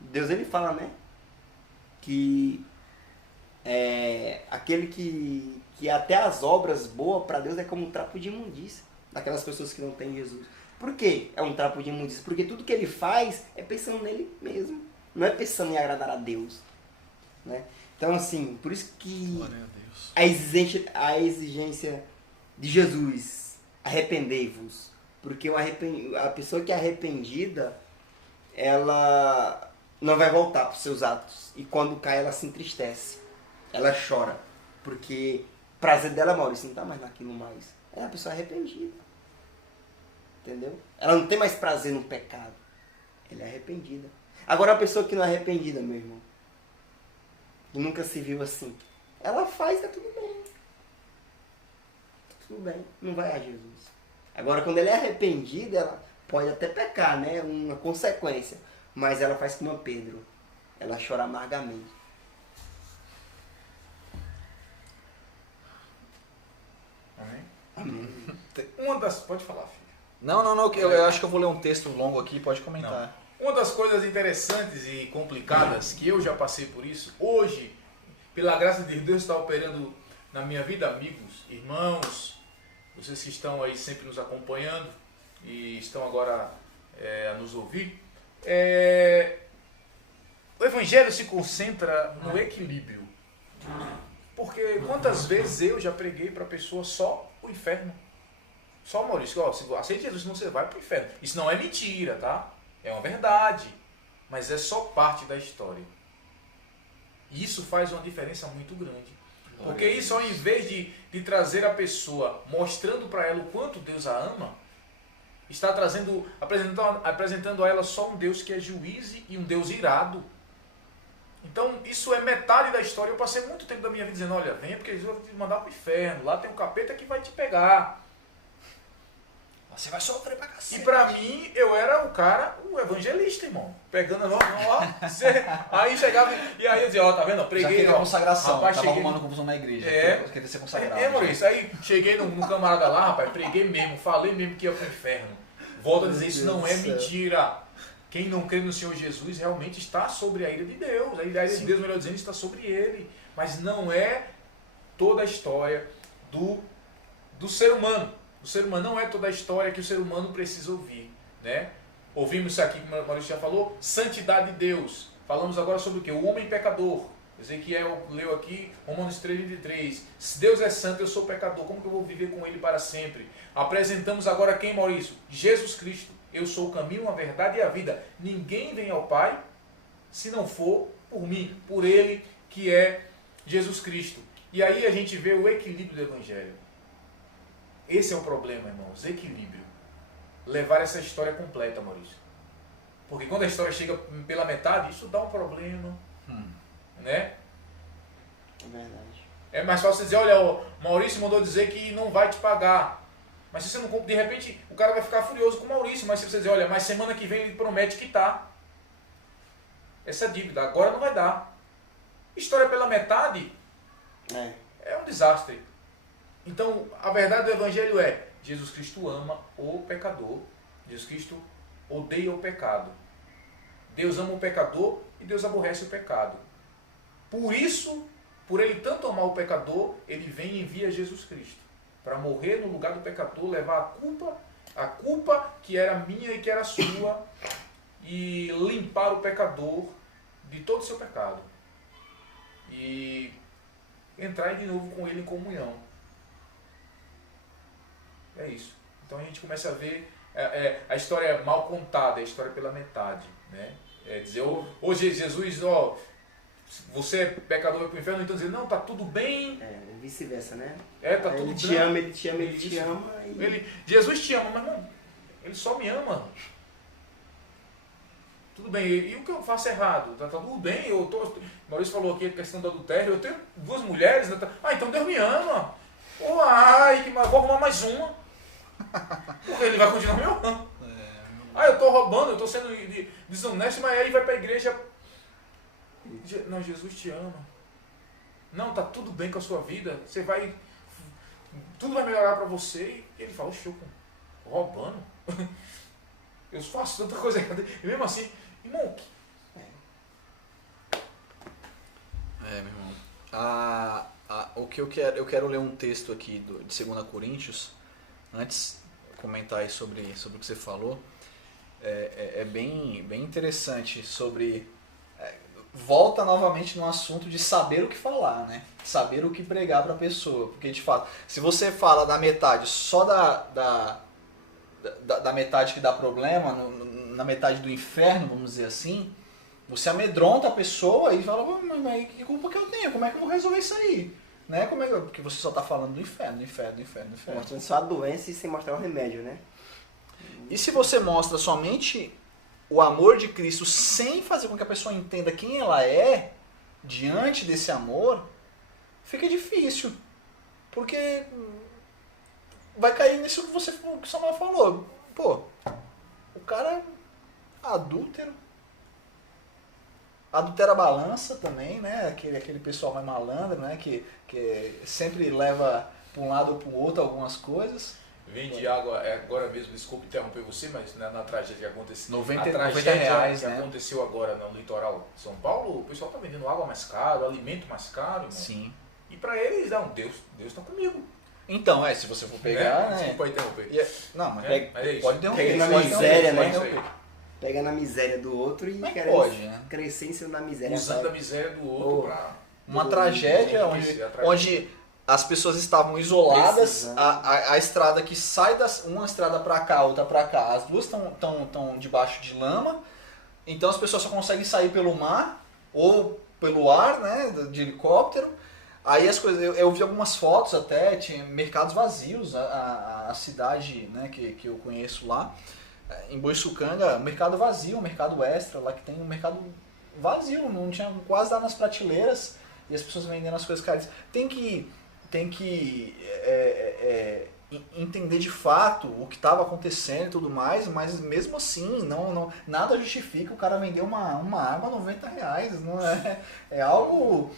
Deus, ele fala, né? Que aquele que até as obras boas para Deus é como um trapo de imundícia. Daquelas pessoas que não têm Jesus. Por quê? É um trapo de imundícia? Porque tudo que ele faz é pensando nele mesmo. Não é pensando em agradar a Deus. Né? Então, assim, por isso que a exigência de Jesus, arrependei-vos. Porque a pessoa que é arrependida, ela não vai voltar para os seus atos. E quando cai, ela se entristece. Ela chora. Porque o prazer dela, Maurício, não está mais naquilo mais. É uma pessoa arrependida. Entendeu? Ela não tem mais prazer no pecado. Ela é arrependida. Agora, a pessoa que não é arrependida, meu irmão, que nunca se viu assim, ela faz, tá tudo bem. Tudo bem, não vai a Jesus. Agora, quando ela é arrependida, ela pode até pecar, né? Uma consequência. Mas ela faz como Pedro. Ela chora amargamente. Amém? Amém. Pode falar, filho. Não, eu acho que eu vou ler um texto longo aqui, pode comentar. Não. Uma das coisas interessantes e complicadas que eu já passei por isso, hoje, pela graça de Deus, está operando na minha vida, amigos, irmãos, vocês que estão aí sempre nos acompanhando e estão agora a nos ouvir. O Evangelho se concentra no equilíbrio. Porque quantas vezes eu já preguei para a pessoa só o inferno? Só, Maurício, ó, se aceita Jesus, senão você vai para o inferno. Isso não é mentira, tá? É uma verdade. Mas é só parte da história. E isso faz uma diferença muito grande. Porque isso, ao invés de trazer a pessoa, mostrando para ela o quanto Deus a ama, está apresentando a ela só um Deus que é juiz e um Deus irado. Então, isso é metade da história. Eu passei muito tempo da minha vida dizendo, olha, venha porque Jesus vai te mandar para o inferno. Lá tem um capeta que vai te pegar. Você vai sofrer pra cacete. E pra mim, eu era o evangelista, irmão. Pegando, vamos lá. Aí chegava, e aí eu dizia, ó, tá vendo? Preguei. Já queria consagração, rapaz, tava cheguei... arrumando confusão na igreja. Queria ser consagrado. Maurício, aí cheguei no camarada lá, rapaz, preguei mesmo, falei mesmo que ia pro inferno. Volto a dizer, isso não é mentira. Quem não crê no Senhor Jesus realmente está sobre a ira de Deus. A ira de Deus, melhor dizendo, está sobre ele. Mas não é toda a história do ser humano. O ser humano não é toda a história que o ser humano precisa ouvir, né? Ouvimos isso aqui, como o Maurício já falou, santidade de Deus. Falamos agora sobre o quê? O homem pecador. Ezequiel leu aqui, Romanos 3:23. Se Deus é santo, eu sou pecador. Como que eu vou viver com ele para sempre? Apresentamos agora quem, Maurício? Jesus Cristo. Eu sou o caminho, a verdade e a vida. Ninguém vem ao Pai se não for por mim, por ele que é Jesus Cristo. E aí a gente vê o equilíbrio do Evangelho. Esse é o problema, irmãos, equilíbrio. Levar essa história completa, Maurício. Porque quando a história chega pela metade, isso dá um problema. Né? É verdade. É mais fácil você dizer, olha, o Maurício mandou dizer que não vai te pagar. Mas se você não, de repente, o cara vai ficar furioso com o Maurício. Mas se você dizer, olha, mas semana que vem ele promete quitar essa dívida, agora não vai dar. História pela metade é um desastre. Então, a verdade do Evangelho é, Jesus Cristo ama o pecador, Jesus Cristo odeia o pecado. Deus ama o pecador e Deus aborrece o pecado. Por isso, por ele tanto amar o pecador, ele vem e envia Jesus Cristo, para morrer no lugar do pecador, levar a culpa que era minha e que era sua, e limpar o pecador de todo o seu pecado. E entrar de novo com ele em comunhão. É isso. Então a gente começa a ver a história mal contada, a história pela metade. Né? É dizer, hoje Jesus, ó, você é pecador, vai para o inferno, então dizendo, não, tá tudo bem. Vice-versa, né? Tá tudo bem. Ele te ama, ele te ama, ele te ama. Jesus te ama, mas não, ele só me ama. Tudo bem, e o que eu faço errado? Tá tudo bem, Maurício falou aqui a questão do adultério, eu tenho 2 mulheres, então Deus me ama. Vou arrumar mais uma. Porque ele vai continuar me amando. Ah, eu estou roubando, eu estou sendo desonesto, mas aí vai para a igreja. Não, Jesus te ama. Não, tá tudo bem com a sua vida. Você vai... Tudo vai melhorar para você. E ele fala, oxe, roubando? Eu faço tanta coisa errada. E mesmo assim, irmão... Meu irmão. O que eu quero ler um texto aqui de 2 Coríntios, antes de comentar aí sobre o que você falou, é bem interessante sobre... volta novamente no assunto de saber o que falar, né? Saber o que pregar para a pessoa. Porque, de fato, se você fala da metade, só da metade que dá problema, na metade do inferno, vamos dizer assim, você amedronta a pessoa e fala, mas que culpa que eu tenho? Como é que eu vou resolver isso aí? Né? Porque você só está falando do inferno. Mostrando só a doença e sem mostrar o remédio, né? E se você mostra somente o amor de Cristo sem fazer com que a pessoa entenda quem ela é diante desse amor, fica difícil. Porque vai cair nisso que o Samuel falou. Pô, o cara é adúltero. Adultera a balança também, né? Aquele pessoal mais malandro, né? Que sempre leva para um lado ou para o outro algumas coisas. Vende água, agora mesmo, desculpe interromper você, mas na tragédia que aconteceu. 90 tragédia reais, que né? aconteceu agora no litoral de São Paulo, o pessoal está vendendo água mais caro, alimento mais caro. Sim. E para eles, não, Deus está comigo. Então, se você for pegar, né? Desculpa interromper. Não, mas é isso. pode interromper. Pega na pode miséria, interromper, né? Pega na miséria do outro e Mas quer pode, né? crescer em cima da miséria. Usando a miséria do outro para... Uma tragédia onde as pessoas estavam isoladas, a estrada que sai uma estrada para cá, outra para cá, as duas estão debaixo de lama, então as pessoas só conseguem sair pelo mar ou pelo ar, né, de helicóptero. Aí as coisas, eu vi algumas fotos até, tinha mercados vazios, a cidade, né, que eu conheço lá, em Boiçucanga, mercado vazio, um mercado extra, lá que tem um mercado vazio, não tinha quase nada nas prateleiras e as pessoas vendendo as coisas caras. Tem que entender de fato o que estava acontecendo e tudo mais, mas mesmo assim, nada justifica o cara vender uma água a 90 reais. Não é algo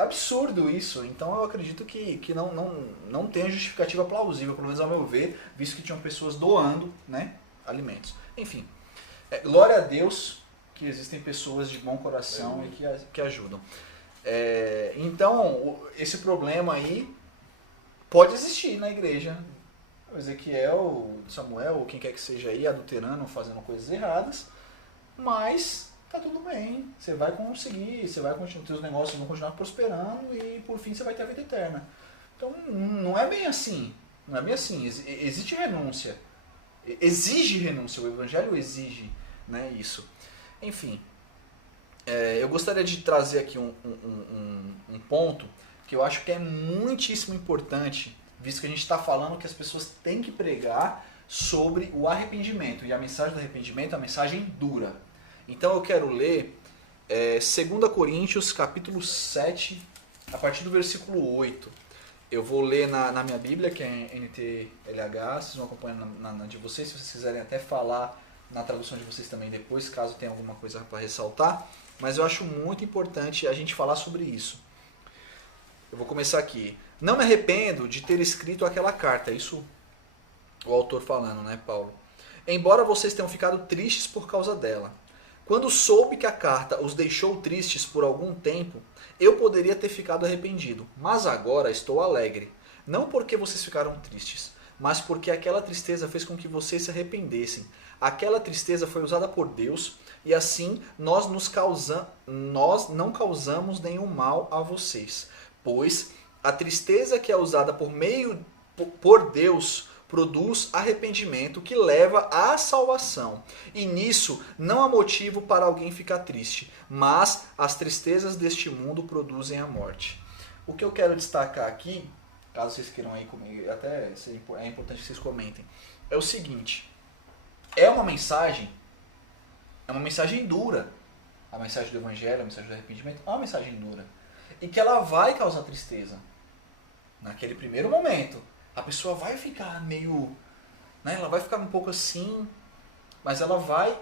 absurdo isso. Então eu acredito que não tem justificativa plausível, pelo menos ao meu ver, visto que tinham pessoas doando, né, alimentos. Enfim, glória a Deus que existem pessoas de bom coração e que ajudam. Então, esse problema aí pode existir na igreja. O Ezequiel, Samuel, quem quer que seja aí, adulterando, fazendo coisas erradas, mas tá tudo bem. Você vai conseguir, seus negócios vão continuar prosperando e por fim você vai ter a vida eterna. Então, não é bem assim. Não é bem assim. Existe renúncia. Exige renúncia. O Evangelho exige, né, isso. Enfim. Eu gostaria de trazer aqui um ponto que eu acho que é muitíssimo importante, visto que a gente está falando que as pessoas têm que pregar sobre o arrependimento. E a mensagem do arrependimento é uma mensagem dura. Então eu quero ler 2 Coríntios, capítulo 7, a partir do versículo 8. Eu vou ler na minha Bíblia, que é NTLH, vocês vão acompanhar na de vocês, se vocês quiserem até falar na tradução de vocês também depois, caso tenha alguma coisa para ressaltar. Mas eu acho muito importante a gente falar sobre isso. Eu vou começar aqui. Não me arrependo de ter escrito aquela carta. Isso o autor falando, né, Paulo? Embora vocês tenham ficado tristes por causa dela. Quando soube que a carta os deixou tristes por algum tempo, eu poderia ter ficado arrependido. Mas agora estou alegre. Não porque vocês ficaram tristes, mas porque aquela tristeza fez com que vocês se arrependessem. Aquela tristeza foi usada por Deus e assim nós não causamos nenhum mal a vocês. Pois a tristeza que é usada por Deus produz arrependimento que leva à salvação. E nisso não há motivo para alguém ficar triste, mas as tristezas deste mundo produzem a morte. O que eu quero destacar aqui, caso vocês queiram aí comigo, até é importante que vocês comentem, é o seguinte: é uma mensagem dura. A mensagem do Evangelho, a mensagem do arrependimento, é uma mensagem dura. E que ela vai causar tristeza. Naquele primeiro momento. A pessoa vai ficar meio... né, ela vai ficar um pouco assim. mas ela vai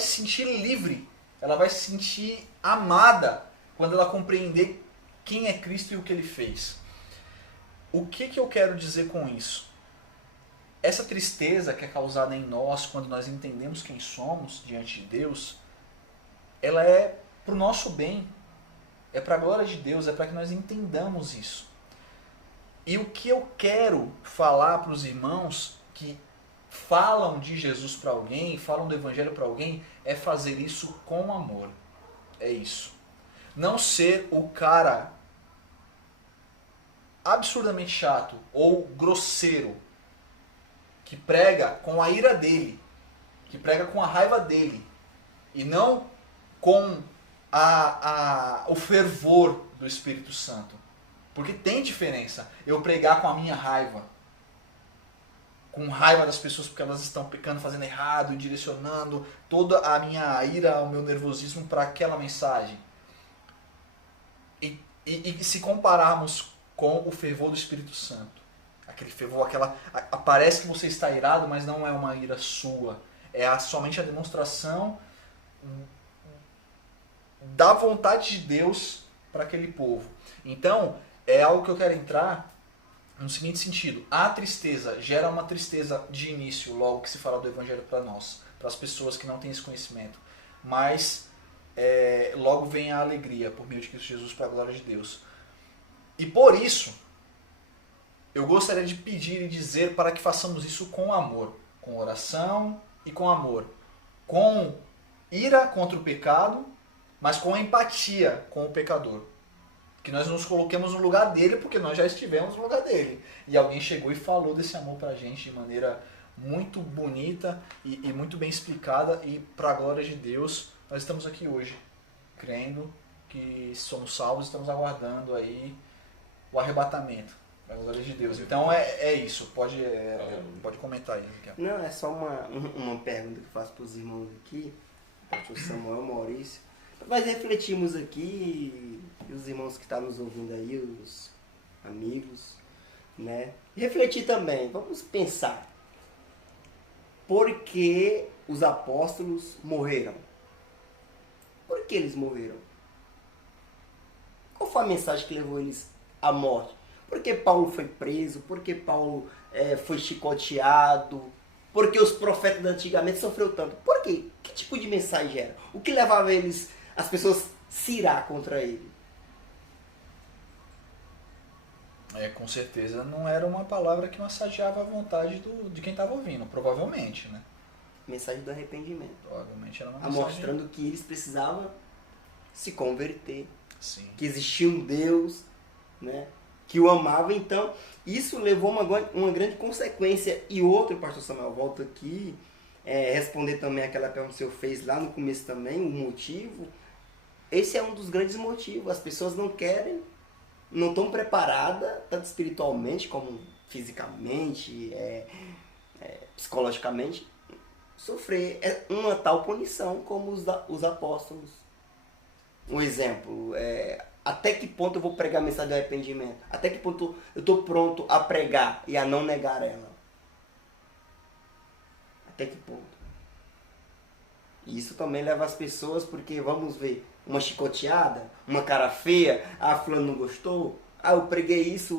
se sentir livre, ela vai se sentir amada quando ela compreender quem é Cristo e o que Ele fez. O que eu quero dizer com isso? Essa tristeza que é causada em nós quando nós entendemos quem somos diante de Deus, ela é para o nosso bem, é para a glória de Deus, é para que nós entendamos isso. E o que eu quero falar para os irmãos que falam de Jesus para alguém, falam do Evangelho para alguém, é fazer isso com amor. É isso. Não ser o cara absurdamente chato ou grosseiro que prega com a ira dele, que prega com a raiva dele e não com o fervor do Espírito Santo. Porque tem diferença eu pregar com a minha raiva, com raiva das pessoas porque elas estão pecando, fazendo errado, e direcionando toda a minha ira, o meu nervosismo para aquela mensagem. E se compararmos com o fervor do Espírito Santo, aquele fervor, parece que você está irado, mas não é uma ira sua, é somente a demonstração da vontade de Deus para aquele povo. Então, é algo que eu quero entrar no seguinte sentido: a tristeza gera uma tristeza de início, logo que se fala do Evangelho para nós, para as pessoas que não têm esse conhecimento, mas logo vem a alegria por meio de Cristo Jesus para a glória de Deus. E por isso, eu gostaria de pedir e dizer para que façamos isso com amor, com oração e com amor, com ira contra o pecado, mas com empatia com o pecador. Que nós nos coloquemos no lugar dele, porque nós já estivemos no lugar dele. E alguém chegou e falou desse amor pra gente de maneira muito bonita e muito bem explicada. E para a glória de Deus, nós estamos aqui hoje, crendo que somos salvos, estamos aguardando aí o arrebatamento, para a glória de Deus. Então é isso, pode comentar aí. Não, é só uma pergunta que eu faço para os irmãos aqui, pastor Samuel, Maurício. Nós refletimos aqui, e os irmãos que estão nos ouvindo aí, os amigos, né? Refletir também, vamos pensar. Por que os apóstolos morreram? Por que eles morreram? Qual foi a mensagem que levou eles à morte? Por que Paulo foi preso? Por que Paulo foi chicoteado? Por que os profetas antigamente sofreram tanto? Por quê? Que tipo de mensagem era? O que levava eles, as pessoas se irar contra ele? Com certeza não era uma palavra que massageava a vontade de quem estava ouvindo, provavelmente, né? Mensagem do arrependimento. Provavelmente era uma mensagem... mostrando que eles precisavam se converter. Sim. Que existia um Deus, né, que o amava. Então, isso levou uma grande consequência. E outro, pastor Samuel, volto aqui, responder também aquela pergunta que o senhor fez lá no começo também, o motivo. Esse é um dos grandes motivos. As pessoas não querem, não estão preparadas, tanto espiritualmente como fisicamente, psicologicamente, sofrer uma tal punição como os apóstolos. Um exemplo, até que ponto eu vou pregar a mensagem do arrependimento? Até que ponto eu estou pronto a pregar e a não negar ela? Até que ponto? E isso também leva as pessoas, porque vamos ver, uma chicoteada, uma cara feia, fulano não gostou, eu preguei isso,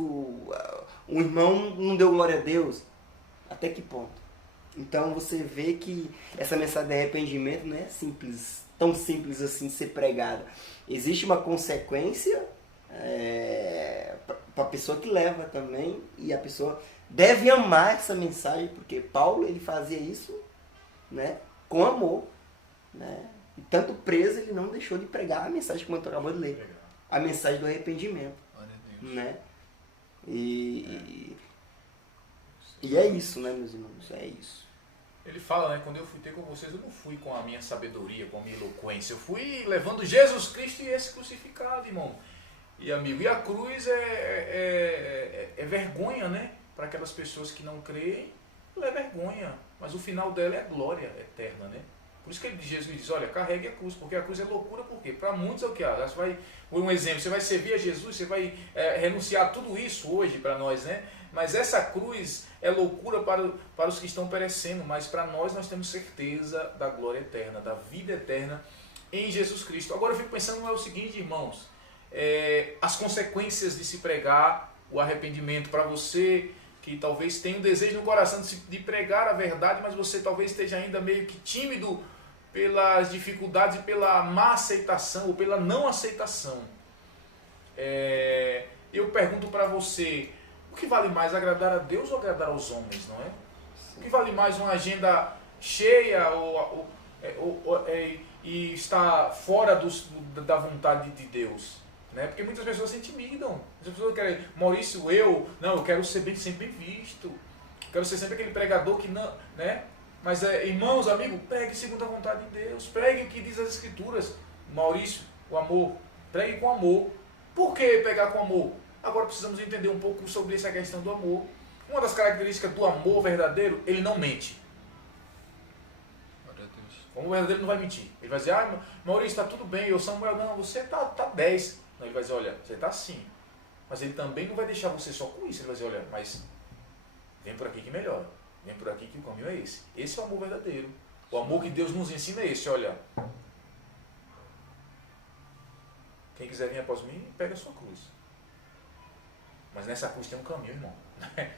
um irmão não deu glória a Deus. Até que ponto? Então você vê que essa mensagem de arrependimento não é simples, tão simples assim de ser pregada. Existe uma consequência para a pessoa que leva também, e a pessoa deve amar essa mensagem, porque Paulo ele fazia isso, né, com amor, né? E tanto preso ele não deixou de pregar a mensagem que eu acabou de ler, a mensagem do arrependimento, né? E é isso, né, meus irmãos? É isso. Ele fala, né? Quando eu fui ter com vocês, eu não fui com a minha sabedoria, com a minha eloquência. Eu fui levando Jesus Cristo e esse crucificado, irmão. E amigo, e a cruz é vergonha, né? Para aquelas pessoas que não creem, ela é vergonha. Mas o final dela é a glória eterna, né? Por isso que Jesus diz, olha, carregue a cruz, porque a cruz é loucura, por quê? Para muitos é o que? Você vai, por um exemplo, você vai servir a Jesus, você vai renunciar a tudo isso hoje para nós, né? Mas essa cruz é loucura para os que estão perecendo, mas para nós temos certeza da glória eterna, da vida eterna em Jesus Cristo. Agora eu fico pensando é o seguinte, irmãos, as consequências de se pregar o arrependimento para você que talvez tenha um desejo no coração de pregar a verdade, mas você talvez esteja ainda meio que tímido pelas dificuldades e pela má aceitação ou pela não aceitação. Eu pergunto para você, o que vale mais, agradar a Deus ou agradar aos homens, não é? Sim. O que vale mais, uma agenda cheia e estar fora da vontade de Deus? Né? Porque muitas pessoas se intimidam. As pessoas querem, Maurício, eu quero ser sempre bem visto. Quero ser sempre aquele pregador que não, né? Mas irmãos, amigos, pregue segundo a vontade de Deus. Pregue o que diz as Escrituras. Maurício, o amor. Pregue com amor. Por que pegar com amor? Agora precisamos entender um pouco sobre essa questão do amor. Uma das características do amor verdadeiro, ele não mente. O amor verdadeiro não vai mentir. Ele vai dizer, Maurício, está tudo bem, eu Samuel, não, você tá 10. Não, ele vai dizer, olha, você está assim. Mas ele também não vai deixar você só com isso. Ele vai dizer, olha, mas vem por aqui que melhora. Vem por aqui que o caminho é esse. Esse é o amor verdadeiro. O amor que Deus nos ensina é esse, olha. Quem quiser vir após mim, pega a sua cruz. Mas nessa cruz tem um caminho, irmão.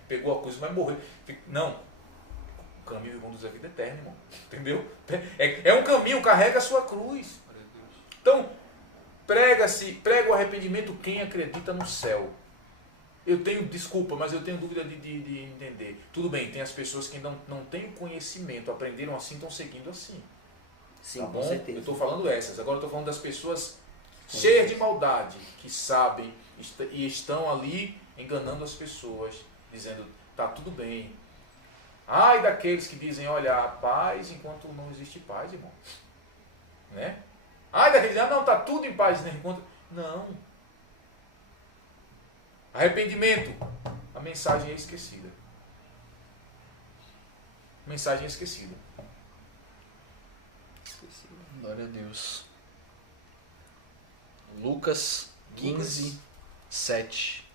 Pegou a cruz, vai morrer. Não. O caminho conduz à vida eterna, irmão. Entendeu? É um caminho, carrega a sua cruz. Então, prega o arrependimento quem acredita no céu. Eu tenho, desculpa, mas eu tenho dúvida de entender. Tudo bem, tem as pessoas que não têm conhecimento, aprenderam assim, estão seguindo assim. Sim, tá bom? Com certeza. Eu estou falando essas. Agora eu estou falando das pessoas cheias de maldade, que sabem e estão ali enganando as pessoas, dizendo, tá tudo bem. Ai daqueles que dizem, olha, há paz enquanto não existe paz, irmão. Né? Ai daqueles que dizem, não, tá tudo em paz, né? Não. Arrependimento. A mensagem é esquecida. Mensagem é esquecida. Glória a Deus. Lucas 15, 7.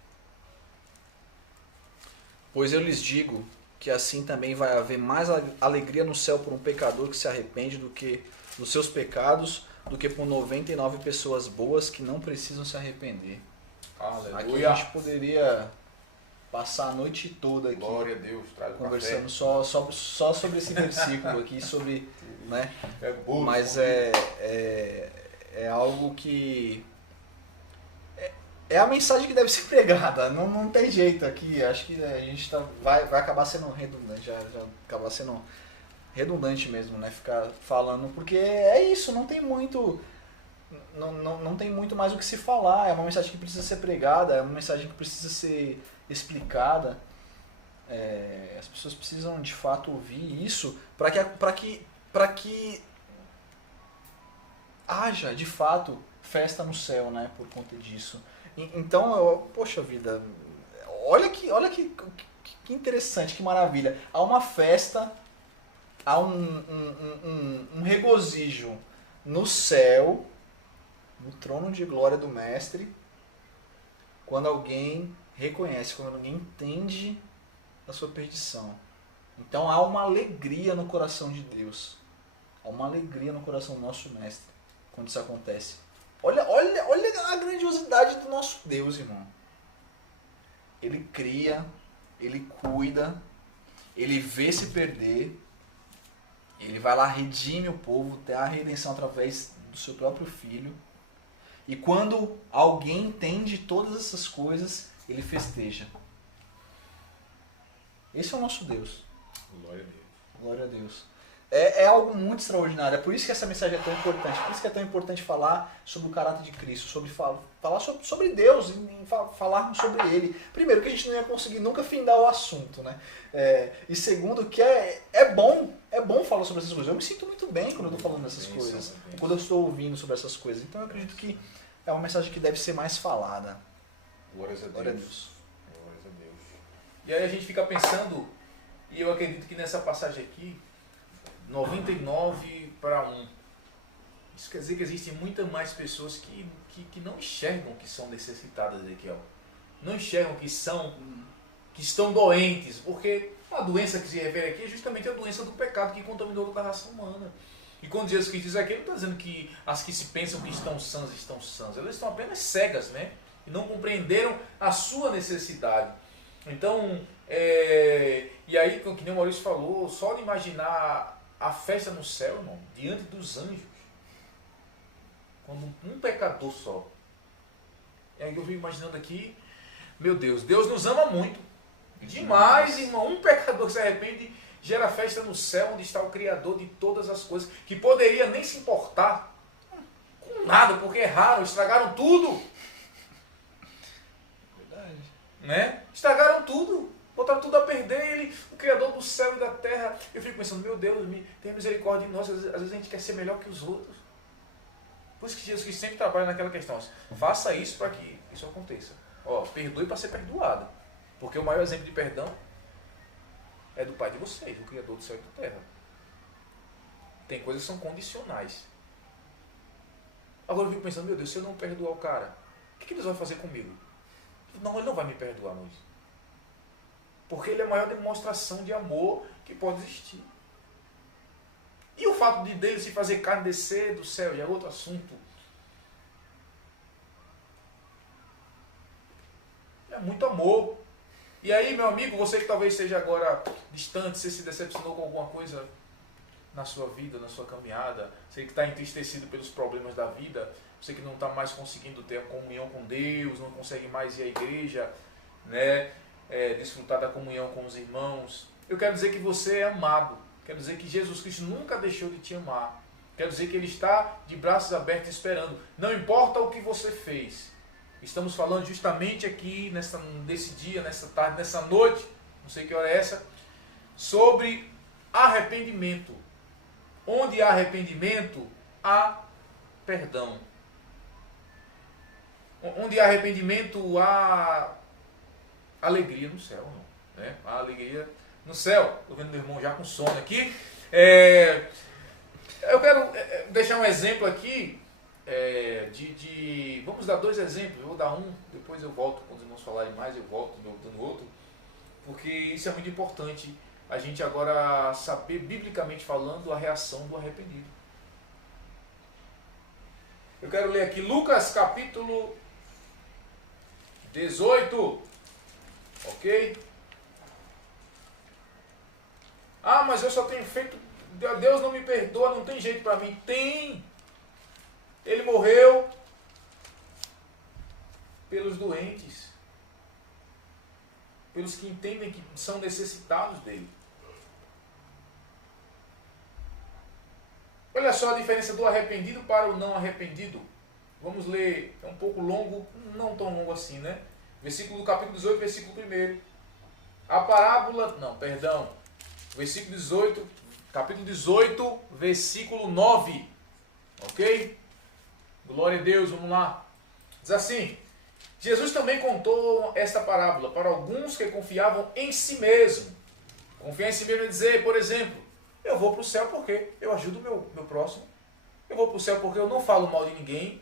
Pois eu lhes digo que assim também vai haver mais alegria no céu por um pecador que se arrepende do que dos seus pecados, do que por 99 pessoas boas que não precisam se arrepender. Aleluia. Aqui a gente poderia passar a noite toda aqui. Glória a Deus, conversando só sobre esse versículo aqui, sobre, né? Mas é algo que é a mensagem que deve ser pregada. Não tem jeito aqui. Acho que a gente vai acabar sendo redundante, já acabar sendo redundante mesmo, né? Ficar falando, porque é isso. Não tem muito mais o que se falar. É uma mensagem que precisa ser pregada, é uma mensagem que precisa ser explicada. As pessoas precisam de fato ouvir isso para que haja de fato festa no céu, né, por conta disso. Então, poxa vida, olha que interessante, que maravilha. Há uma festa, há um regozijo no céu, no trono de glória do Mestre, quando alguém reconhece, quando alguém entende a sua perdição. Então há uma alegria no coração de Deus. Há uma alegria no coração do nosso Mestre quando isso acontece. Olha a grandiosidade do nosso Deus, irmão. Ele cria, ele cuida, ele vê se perder, ele vai lá, redime o povo, tem a redenção através do seu próprio Filho. E quando alguém entende todas essas coisas, ele festeja. Esse é o nosso Deus. Glória a Deus. Glória a Deus. É algo muito extraordinário. É por isso que essa mensagem é tão importante. Por isso que é tão importante falar sobre o caráter de Cristo, sobre falar sobre Deus, falar sobre Ele. Primeiro, que a gente não ia conseguir nunca findar o assunto, né? E segundo, que é bom falar sobre essas coisas. Eu me sinto muito bem quando eu estou falando dessas coisas, quando eu estou ouvindo sobre essas coisas. Então eu acredito que é uma mensagem que deve ser mais falada. Glórias a Deus. Glória a Deus. Glórias a Deus. E aí a gente fica pensando, e eu acredito que nessa passagem aqui, 99-1. Isso quer dizer que existem muitas mais pessoas que não enxergam que são necessitadas, Ezequiel. Não enxergam que estão doentes, porque a doença que se refere aqui é justamente a doença do pecado que contaminou toda a raça humana. E quando Jesus Cristo diz aqui, ele não está dizendo que as que se pensam que estão sãs. Elas estão apenas cegas, né? E não compreenderam a sua necessidade. Então, e aí, que nem o Maurício falou, só de imaginar a festa no céu, irmão, diante dos anjos, quando um pecador só. E aí eu fico imaginando aqui, meu Deus, Deus nos ama muito. Demais, irmão. Um pecador que se arrepende gera festa no céu, onde está o Criador de todas as coisas, que poderia nem se importar com nada, porque erraram, estragaram tudo. Verdade. Né? Estragaram tudo, botaram tudo a perder. Ele, o Criador do céu e da terra. Eu fico pensando, meu Deus, tem misericórdia de nós. Às vezes a gente quer ser melhor que os outros. Por isso que Jesus sempre trabalha naquela questão. Faça isso para que isso aconteça. Ó, perdoe para ser perdoado. Porque o maior exemplo de perdão é do Pai de vocês, do Criador do céu e da terra. Tem coisas que são condicionais. Agora eu fico pensando, meu Deus, se eu não perdoar o cara, o que Deus vai fazer comigo? Não, ele não vai me perdoar, Luiz. Porque ele é a maior demonstração de amor que pode existir. E o fato de dele se fazer carne descer do céu, e é outro assunto. É muito amor. E aí, meu amigo, você que talvez esteja agora distante, você se decepcionou com alguma coisa na sua vida, na sua caminhada, você que está entristecido pelos problemas da vida, você que não está mais conseguindo ter a comunhão com Deus, não consegue mais ir à igreja, né, desfrutar da comunhão com os irmãos. Eu quero dizer que você é amado. Quero dizer que Jesus Cristo nunca deixou de te amar. Quero dizer que Ele está de braços abertos esperando. Não importa o que você fez. Estamos falando justamente aqui, nesse dia, nessa tarde, nessa noite, não sei que hora é essa, sobre arrependimento. Onde há arrependimento, há perdão. Onde há arrependimento, há alegria no céu. Não, né? Há alegria no céu. Estou vendo meu irmão já com sono aqui. Eu quero deixar um exemplo aqui. Vamos dar dois exemplos. Eu vou dar um, depois eu volto, quando os irmãos falarem mais, eu volto dando outro, porque isso é muito importante, a gente agora saber, biblicamente falando, a reação do arrependido. Eu quero ler aqui Lucas capítulo 18, ok? Ah, mas eu só tenho feito, Deus não me perdoa, não tem jeito para mim. Tem! Ele morreu pelos doentes, pelos que entendem que são necessitados dele. Olha só a diferença do arrependido para o não arrependido. Vamos ler, é um pouco longo, não tão longo assim, né? Versículo do capítulo 18, versículo 1. A parábola, versículo 18, capítulo 18, versículo 9. Ok? Glória a Deus, vamos lá. Diz assim: Jesus também contou esta parábola para alguns que confiavam em si mesmo. Confiar em si mesmo é dizer, por exemplo, eu vou para o céu porque eu ajudo o meu próximo. Eu vou para o céu porque eu não falo mal de ninguém.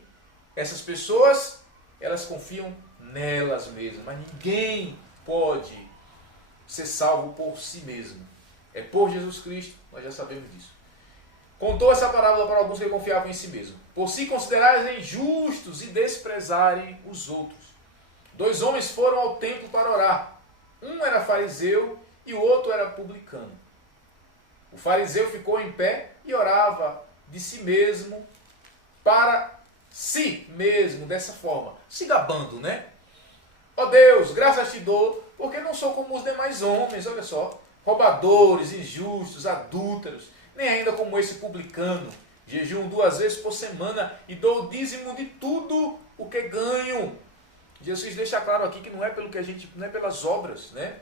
Essas pessoas, elas confiam nelas mesmas. Mas ninguém pode ser salvo por si mesmo. É por Jesus Cristo, nós já sabemos disso. Contou essa parábola para alguns que confiavam em si mesmo. Por se considerarem injustos e desprezarem os outros. 2 homens foram ao templo para orar. Um era fariseu e o outro era publicano. O fariseu ficou em pé e orava de si mesmo para si mesmo, dessa forma, se gabando, né? Ó Deus, graças te dou, porque não sou como os demais homens, olha só, roubadores, injustos, adúlteros, nem ainda como esse publicano. Jejum 2 vezes por semana e dou o dízimo de tudo o que ganho. Jesus deixa claro aqui que não é pelo que a gente, não é pelas obras, né?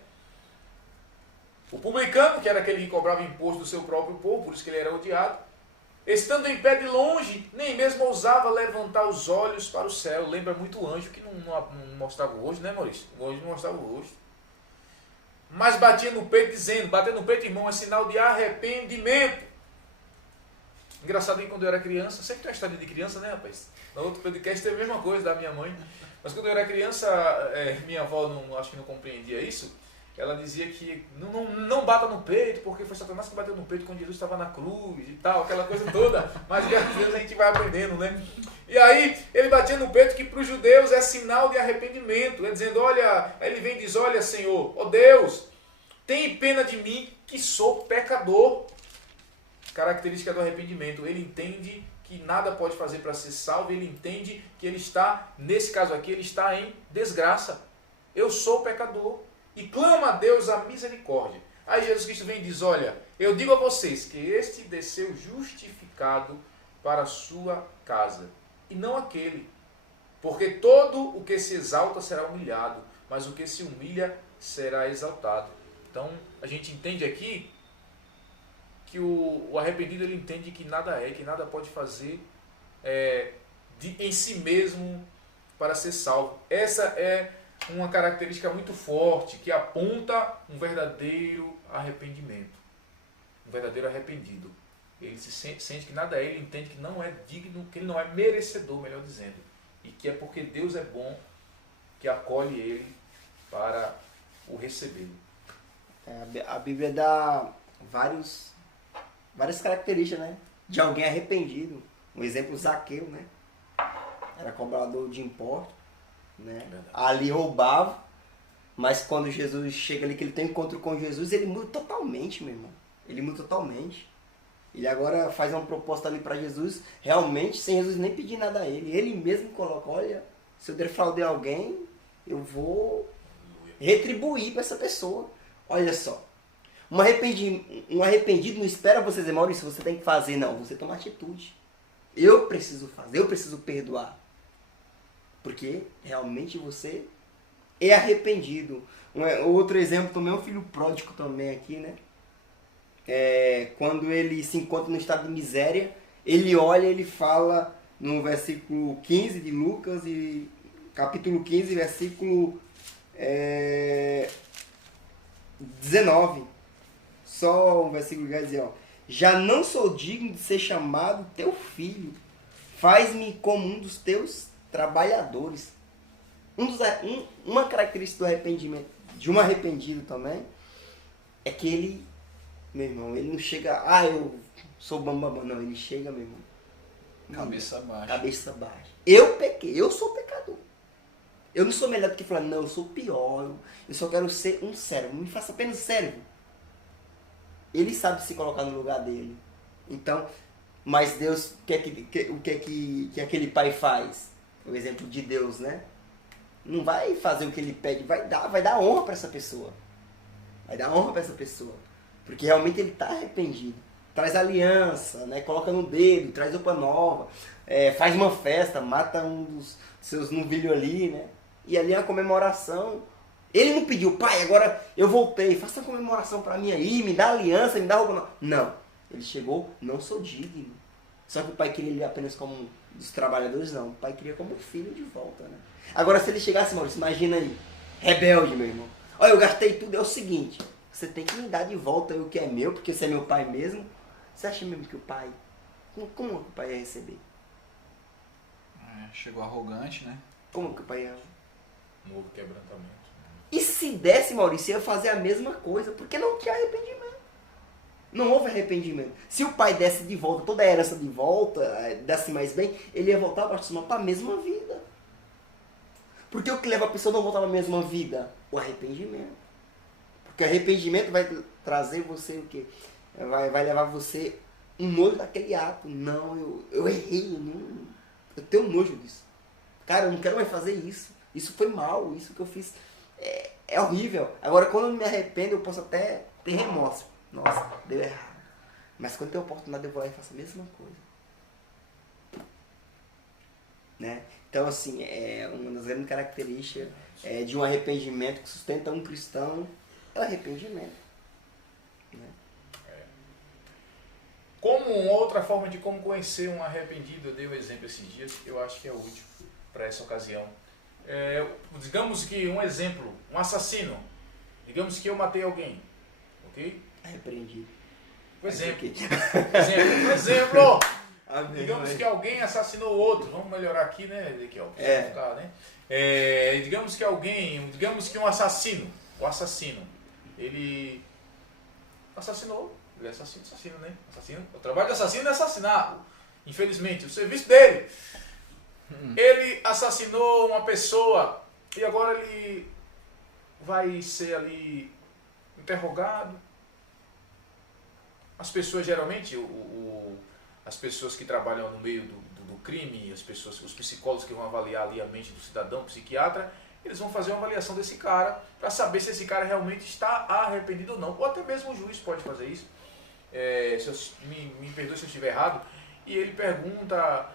O publicano, que era aquele que cobrava imposto do seu próprio povo, por isso que ele era odiado, estando em pé de longe, nem mesmo ousava levantar os olhos para o céu. Lembra muito o anjo que não mostrava o rosto, né, Maurício? O anjo não mostrava o rosto. Mas batia no peito dizendo, bater no peito, irmão, é sinal de arrependimento. Engraçado que quando eu era criança, sempre tem uma história de criança, né, rapaz? No outro podcast teve a mesma coisa da minha mãe. Mas quando eu era criança, minha avó acho que não compreendia isso. Ela dizia que não bata no peito, porque foi Satanás que bateu no peito quando Jesus estava na cruz e tal, aquela coisa toda. Mas graças a Deus a gente vai aprendendo, né? E aí ele batia no peito que para os judeus é sinal de arrependimento. Ele dizendo, olha, ele vem e diz, olha Senhor, ó Deus, tem pena de mim que sou pecador. Característica do arrependimento. Ele entende que nada pode fazer para ser salvo, ele entende que ele está, nesse caso aqui, ele está em desgraça. Eu sou pecador. E clama a Deus a misericórdia. Aí Jesus Cristo vem e diz, olha, eu digo a vocês que este desceu justificado para a sua casa, e não aquele. Porque todo o que se exalta será humilhado, mas o que se humilha será exaltado. Então, a gente entende aqui que o arrependido ele entende que nada que nada pode fazer em si mesmo para ser salvo. Essa é uma característica muito forte que aponta um verdadeiro arrependimento. Um verdadeiro arrependido. Ele se sente que nada ele entende que não é digno, que ele não é merecedor, melhor dizendo. E que é porque Deus é bom que acolhe ele para o receber. A Bíblia dá várias características, né, de alguém arrependido. Um exemplo, Zaqueu, né? Era cobrador de impostos, né? Ali roubava, mas quando Jesus chega ali, que ele tem um encontro com Jesus, ele muda totalmente, meu irmão. Ele muda totalmente. Ele agora faz uma proposta ali para Jesus, realmente, sem Jesus nem pedir nada a ele. Ele mesmo coloca, olha, se eu defraudei alguém, eu vou retribuir para essa pessoa. Olha só. Um arrependido não espera você dizer, Maurício, você tem que fazer. Não, você toma atitude. Eu preciso fazer, eu preciso perdoar. Porque realmente você é arrependido. Outro exemplo também é o filho pródigo também aqui, né? Quando ele se encontra no estado de miséria, ele olha, ele fala no versículo 15 de Lucas, e capítulo 15, versículo 19. Só um versículo que vai dizer, ó, já não sou digno de ser chamado teu filho, faz-me como um dos teus trabalhadores. Uma característica do arrependimento, de um arrependido também, é que ele, meu irmão, ele não chega, eu sou bambambam, não, ele chega, meu irmão, cabeça baixa. Cabeça baixa. Eu pequei, eu sou pecador. Eu não sou melhor do que falar, não, eu sou pior, eu só quero ser um servo, me faça apenas servo. Ele sabe se colocar no lugar dele. Então, mas Deus, o que é que aquele pai faz? O exemplo de Deus, né? Não vai fazer o que ele pede, vai dar honra para essa pessoa. Vai dar honra para essa pessoa. Porque realmente ele está arrependido. Traz aliança, né? Coloca no dedo, traz roupa nova, faz uma festa, mata um dos seus novilhos ali, né? E ali é a comemoração. Ele não pediu, pai, agora eu voltei, faça uma comemoração para mim aí, me dá aliança, me dá roupa nova. Não. Ele chegou, não sou digno. Só que o pai queria ele apenas como um dos trabalhadores, não. O pai queria como filho de volta, né? Agora, se ele chegasse, Maurício, imagina aí, rebelde, meu irmão. Olha, eu gastei tudo, é o seguinte, você tem que me dar de volta o que é meu, porque você é meu pai mesmo. Você acha mesmo que o pai, como que o pai ia receber? Chegou arrogante, né? Como que o pai ia... Novo quebrantamento. E se desse, Maurício, ia fazer a mesma coisa, porque não tinha arrependimento. Não houve arrependimento. Se o pai desse de volta, toda a herança de volta, desse mais bem, ele ia voltar para a mesma vida. Porque o que leva a pessoa a não voltar para a mesma vida? O arrependimento. Porque o arrependimento vai trazer você o quê? Vai levar você um nojo daquele ato. Não, eu errei, eu tenho nojo disso. Cara, eu não quero mais fazer isso. Isso foi mal, isso que eu fiz é horrível. Agora, quando eu me arrependo, eu posso até ter remorso. Nossa, deu errado. Mas quando tem oportunidade, eu vou lá e faço a mesma coisa. Né? Então, assim, uma das grandes características de um arrependimento que sustenta um cristão é o arrependimento. Né? Como uma outra forma de como conhecer um arrependido, eu dei um exemplo esses dias, eu acho que é útil para essa ocasião. Digamos que um exemplo, um assassino. Digamos que eu matei alguém, ok? Arrependido. Por exemplo. Aqui. Por exemplo, Amém, digamos mãe. que alguém assassinou outro. Vamos melhorar aqui, né, Ezequiel? Ficar, né? Digamos que um assassino, o assassino, ele assassinou, ele é assassino, né? O trabalho do assassino é assassinar, infelizmente, o serviço dele. Ele assassinou uma pessoa e agora ele vai ser ali interrogado. As pessoas geralmente, as pessoas que trabalham no meio do crime, os psicólogos que vão avaliar ali a mente do cidadão, o psiquiatra, eles vão fazer uma avaliação desse cara para saber se esse cara realmente está arrependido ou não. Ou até mesmo o juiz pode fazer isso. Me perdoe se eu estiver errado. E ele pergunta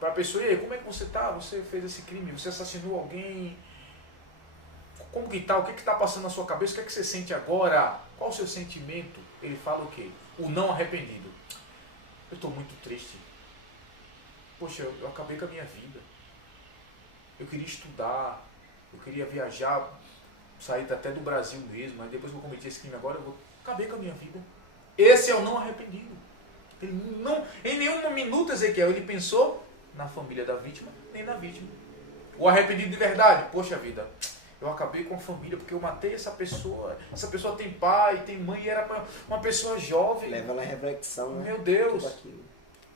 para a pessoa: e aí, como é que você está? Você fez esse crime? Você assassinou alguém? Como que está? O que está passando na sua cabeça? O que é que você sente agora? Qual o seu sentimento? Ele fala o quê? O não arrependido. Eu estou muito triste. Poxa, eu acabei com a minha vida. Eu queria estudar, eu queria viajar, sair até do Brasil mesmo, mas depois que eu cometi esse crime agora, acabei com a minha vida. Esse é o não arrependido. Ele não, em nenhum minuto, Ezequiel, ele pensou na família da vítima, nem na vítima. O arrependido de verdade, poxa vida, eu acabei com a família porque eu matei essa pessoa tem pai, tem mãe, e era uma pessoa jovem. Leva na reflexão, né? Meu Deus,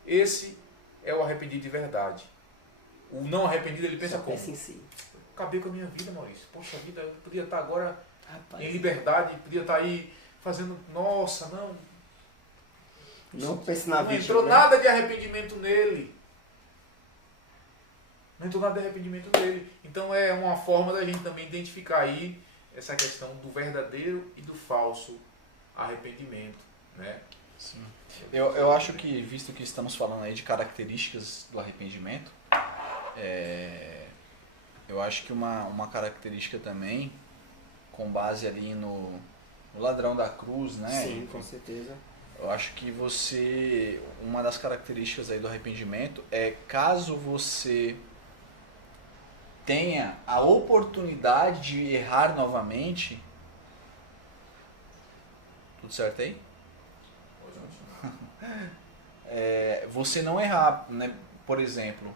esse é o arrependido de verdade. O não arrependido, ele pensa como? Pensa em si. Acabei com a minha vida, Maurício. Poxa vida, eu podia estar agora Rapaz, em liberdade, podia estar aí fazendo... Nossa, não pense na não vítima, entrou né? nada de arrependimento nele. Não entrou nada de arrependimento nele. Então é uma forma da gente também identificar aí essa questão do verdadeiro e do falso arrependimento, né? Sim. Eu acho que, visto que estamos falando aí de características do arrependimento, eu acho que uma característica também, com base ali no ladrão da cruz, né? Sim, com certeza. Eu acho que uma das características aí do arrependimento é caso você tenha a oportunidade de errar novamente. Tudo certo aí? Você não errar, né? Por exemplo,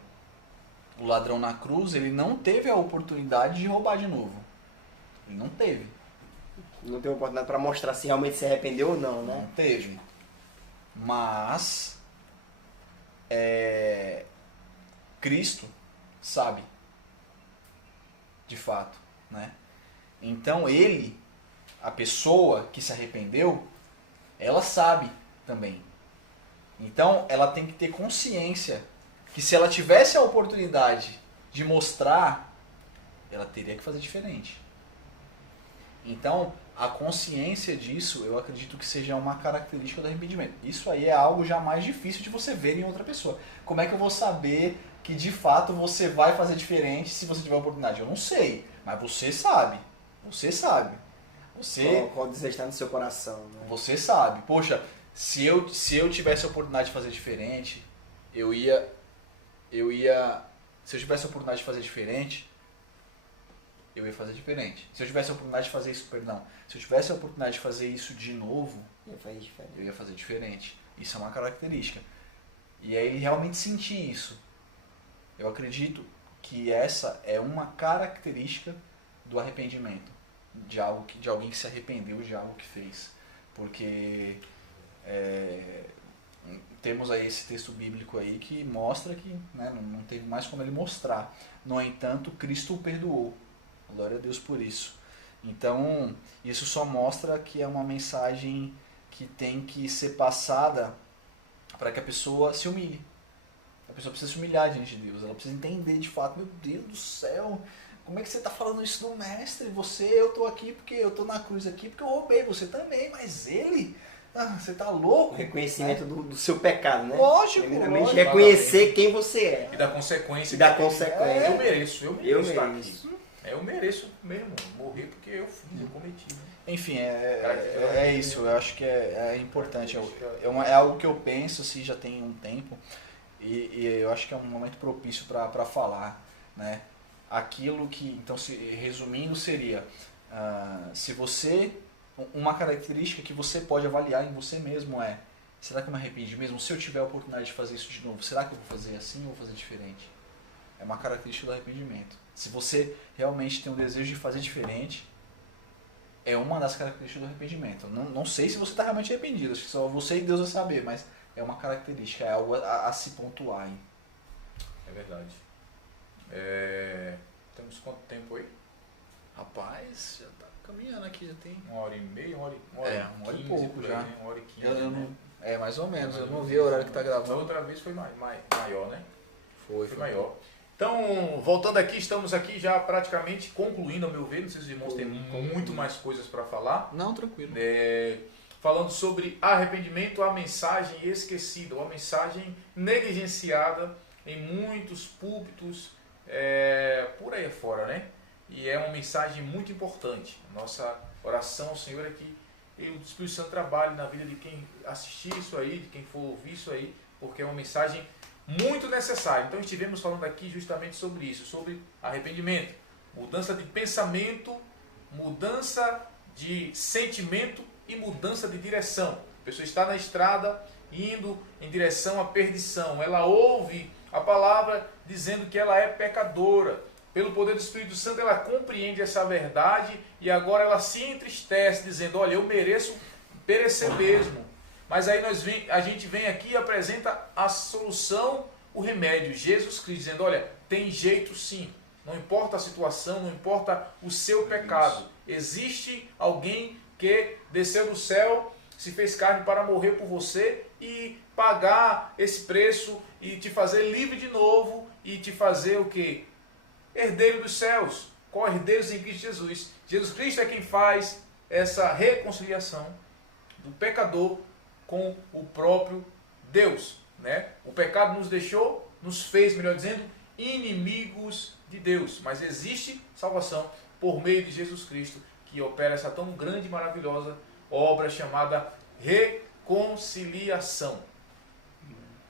o ladrão na cruz, ele não teve a oportunidade de roubar de novo. Ele não teve. Não teve oportunidade para mostrar se realmente se arrependeu ou não, né? Não teve. Mas Cristo sabe, de fato, né? Então ele, a pessoa que se arrependeu, ela sabe também. Então ela tem que ter consciência que se ela tivesse a oportunidade de mostrar, ela teria que fazer diferente. Então, a consciência disso, eu acredito que seja uma característica do arrependimento. Isso aí é algo já mais difícil de você ver em outra pessoa. Como é que eu vou saber que de fato você vai fazer diferente se você tiver a oportunidade? Eu não sei, mas você sabe. Você sabe. Qual desejo está no seu coração, né? Você sabe. Poxa, se eu tivesse a oportunidade de fazer diferente, se eu tivesse a oportunidade de fazer diferente, eu ia fazer diferente. Se eu tivesse a oportunidade de fazer isso, se eu tivesse a oportunidade de fazer isso de novo, eu ia fazer diferente. Isso é uma característica. E aí ele realmente sentir isso. Eu acredito que essa é uma característica do arrependimento, de alguém que se arrependeu de algo que fez. Porque temos aí esse texto bíblico aí que mostra que, né, não teve mais como ele mostrar. No entanto, Cristo o perdoou. Glória a Deus por isso. Então, isso só mostra que é uma mensagem que tem que ser passada para que a pessoa se humilhe. A pessoa precisa se humilhar diante de Deus. Ela precisa entender de fato, meu Deus do céu, como é que você está falando isso do mestre? Eu estou aqui porque eu estou na cruz aqui porque eu roubei, você também, mas ele... você tá louco? O reconhecimento do seu pecado, né? Lógico, primeiramente, lógico. reconhecer quem você é. E da consequência. Eu mereço estar aqui. Eu mereço mesmo morrer porque eu cometi. Né? Enfim, é isso. Eu acho que é importante. É algo que eu penso assim, já tem um tempo. E eu acho que é um momento propício para falar. Né? Aquilo que, então, resumindo, seria... se você... uma característica que você pode avaliar em você mesmo é: será que eu me arrependi mesmo? Se eu tiver a oportunidade de fazer isso de novo, será que eu vou fazer assim ou vou fazer diferente? É uma característica do arrependimento. Se você realmente tem um desejo de fazer diferente, é uma das características do arrependimento. Não sei se você está realmente arrependido, acho que só você e Deus vai saber, mas é uma característica, é algo a se pontuar. Hein? É verdade. Temos quanto tempo aí? Rapaz, já tá caminhando aqui, já tem... 1h30, uma hora e 1h15 pouco já. Aí, 1h15, né? Mais ou menos, eu não vi o horário que tá Da gravando. outra vez foi maior, né? Foi maior. Então, voltando aqui, estamos aqui já praticamente concluindo, ao meu ver. Não sei se os irmãos têm muito mais coisas para falar. Não, tranquilo. Falando sobre arrependimento, a mensagem esquecida, uma mensagem negligenciada em muitos púlpitos por aí fora, né? E é uma mensagem muito importante. Nossa oração ao Senhor é que o Espírito Santo trabalhe na vida de quem assistir isso aí, de quem for ouvir isso aí, porque é uma mensagem muito necessária. Então estivemos falando aqui justamente sobre isso, sobre arrependimento, mudança de pensamento, mudança de sentimento e mudança de direção. A pessoa está na estrada indo em direção à perdição. Ela ouve a palavra dizendo que ela é pecadora. Pelo poder do Espírito Santo, ela compreende essa verdade e agora ela se entristece, dizendo: olha, eu mereço perecer mesmo. Mas aí a gente vem aqui e apresenta a solução, o remédio, Jesus Cristo, dizendo: olha, tem jeito sim. Não importa a situação, não importa o seu pecado. Existe alguém que desceu do céu, se fez carne para morrer por você e pagar esse preço e te fazer livre de novo e te fazer o quê? Herdeiro dos céus, co-herdeiros em Cristo Jesus. Jesus Cristo é quem faz essa reconciliação do pecador com o próprio Deus, né? O pecado nos fez, melhor dizendo, inimigos de Deus. Mas existe salvação por meio de Jesus Cristo, que opera essa tão grande e maravilhosa obra chamada reconciliação.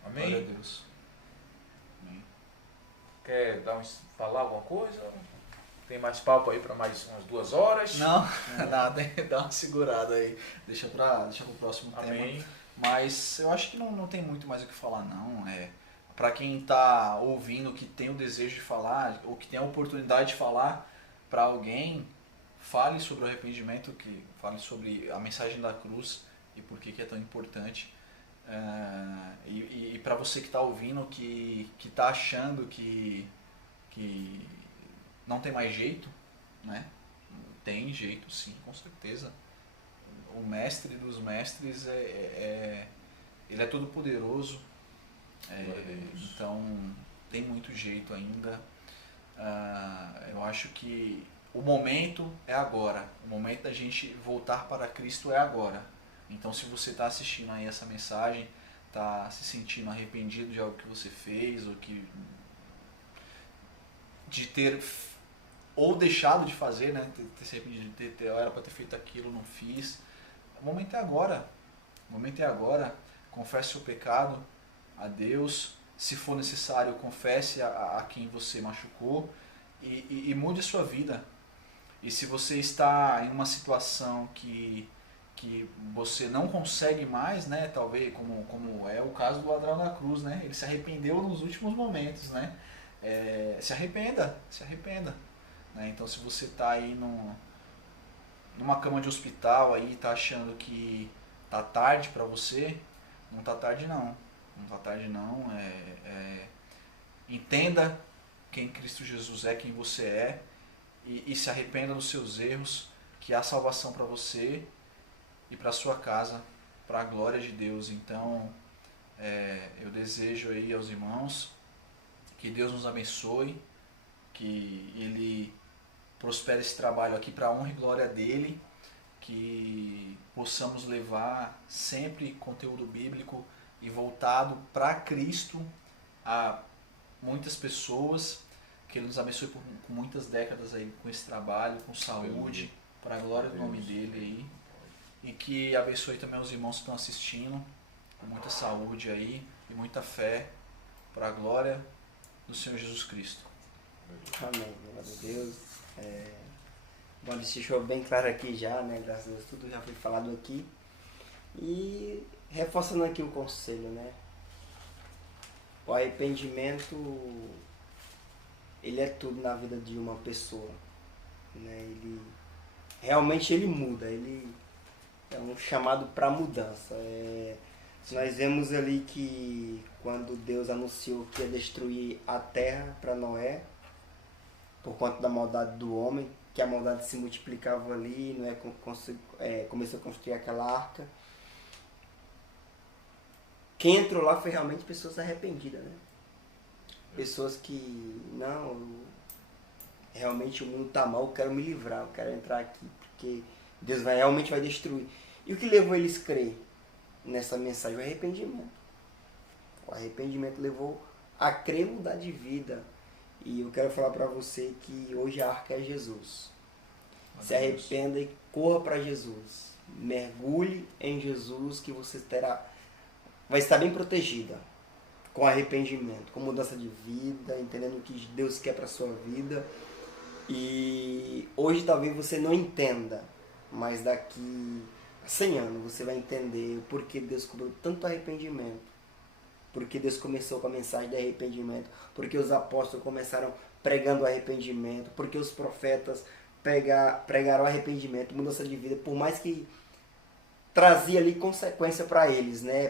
Amém? Glória a Deus. Amém. Quer falar alguma coisa? Tem mais papo aí para mais umas 2 horas? Não, nada, dá uma segurada aí. Deixa pro próximo Amém. tema. Mas eu acho que não tem muito mais o que falar, não. Para quem está ouvindo, que tem o desejo de falar, ou que tem a oportunidade de falar para alguém, fale sobre o arrependimento, fale sobre a mensagem da cruz e por que é tão importante. E para você que está ouvindo, que está achando que não tem mais jeito, né? Tem jeito sim, com certeza. O mestre dos mestres ele é todo poderoso, então tem muito jeito ainda. Eu acho que o momento é agora, o momento da gente voltar para Cristo é agora. Então se você está assistindo aí essa mensagem, está se sentindo arrependido de algo que você fez, ou de ter ou deixado de fazer, né? Ter se arrependido de ter era para ter feito aquilo, não fiz. O momento é agora. O momento é agora. Confesse o pecado a Deus. Se for necessário, confesse a quem você machucou e mude a sua vida. E se você está em uma situação que você não consegue mais, né? Talvez como é o caso do ladrão da cruz, né? Ele se arrependeu nos últimos momentos, né? Se arrependa. Né? Então se você está aí numa cama de hospital aí, tá achando que tá tarde para você, não tá tarde não. Não tá tarde não. Entenda quem Cristo Jesus é, quem você é, e se arrependa dos seus erros, que há salvação para você e para sua casa, para a glória de Deus. Então, eu desejo aí aos irmãos que Deus nos abençoe, que Ele prospere esse trabalho aqui para a honra e glória dEle, que possamos levar sempre conteúdo bíblico e voltado para Cristo a muitas pessoas, que Ele nos abençoe com muitas décadas aí com esse trabalho, com saúde, para a glória do nome dEle aí, e que abençoe também os irmãos que estão assistindo, com muita saúde aí e muita fé, para a glória do Senhor Jesus Cristo. Amém, glória a Deus. Bom, isso deixou bem claro aqui já, né? Graças a Deus, tudo já foi falado aqui. E reforçando aqui o conselho, né? O arrependimento, ele é tudo na vida de uma pessoa, né? Realmente ele muda, ele é um chamado para mudança. Nós vemos ali que quando Deus anunciou que ia destruir a terra para Noé, por conta da maldade do homem, que a maldade se multiplicava ali, Noé começou a construir aquela arca. Quem entrou lá foi realmente pessoas arrependidas, né? Pessoas que, não, realmente o mundo está mal, eu quero me livrar, eu quero entrar aqui, porque Deus realmente vai destruir. E o que levou eles a crer nessa mensagem? O arrependimento. O arrependimento levou a crer e mudar de vida. E eu quero falar para você que hoje a arca é Jesus. Se arrependa e corra para Jesus. Mergulhe em Jesus que você vai estar bem protegida. Com arrependimento, com mudança de vida, entendendo o que Deus quer para sua vida. E hoje talvez você não entenda, mas daqui a 100 anos você vai entender o porquê Deus cobrou tanto arrependimento. Porque Deus começou com a mensagem de arrependimento. Porque os apóstolos começaram pregando arrependimento. Porque os profetas pregaram arrependimento, mudança de vida. Por mais que trazia ali consequência para eles, né?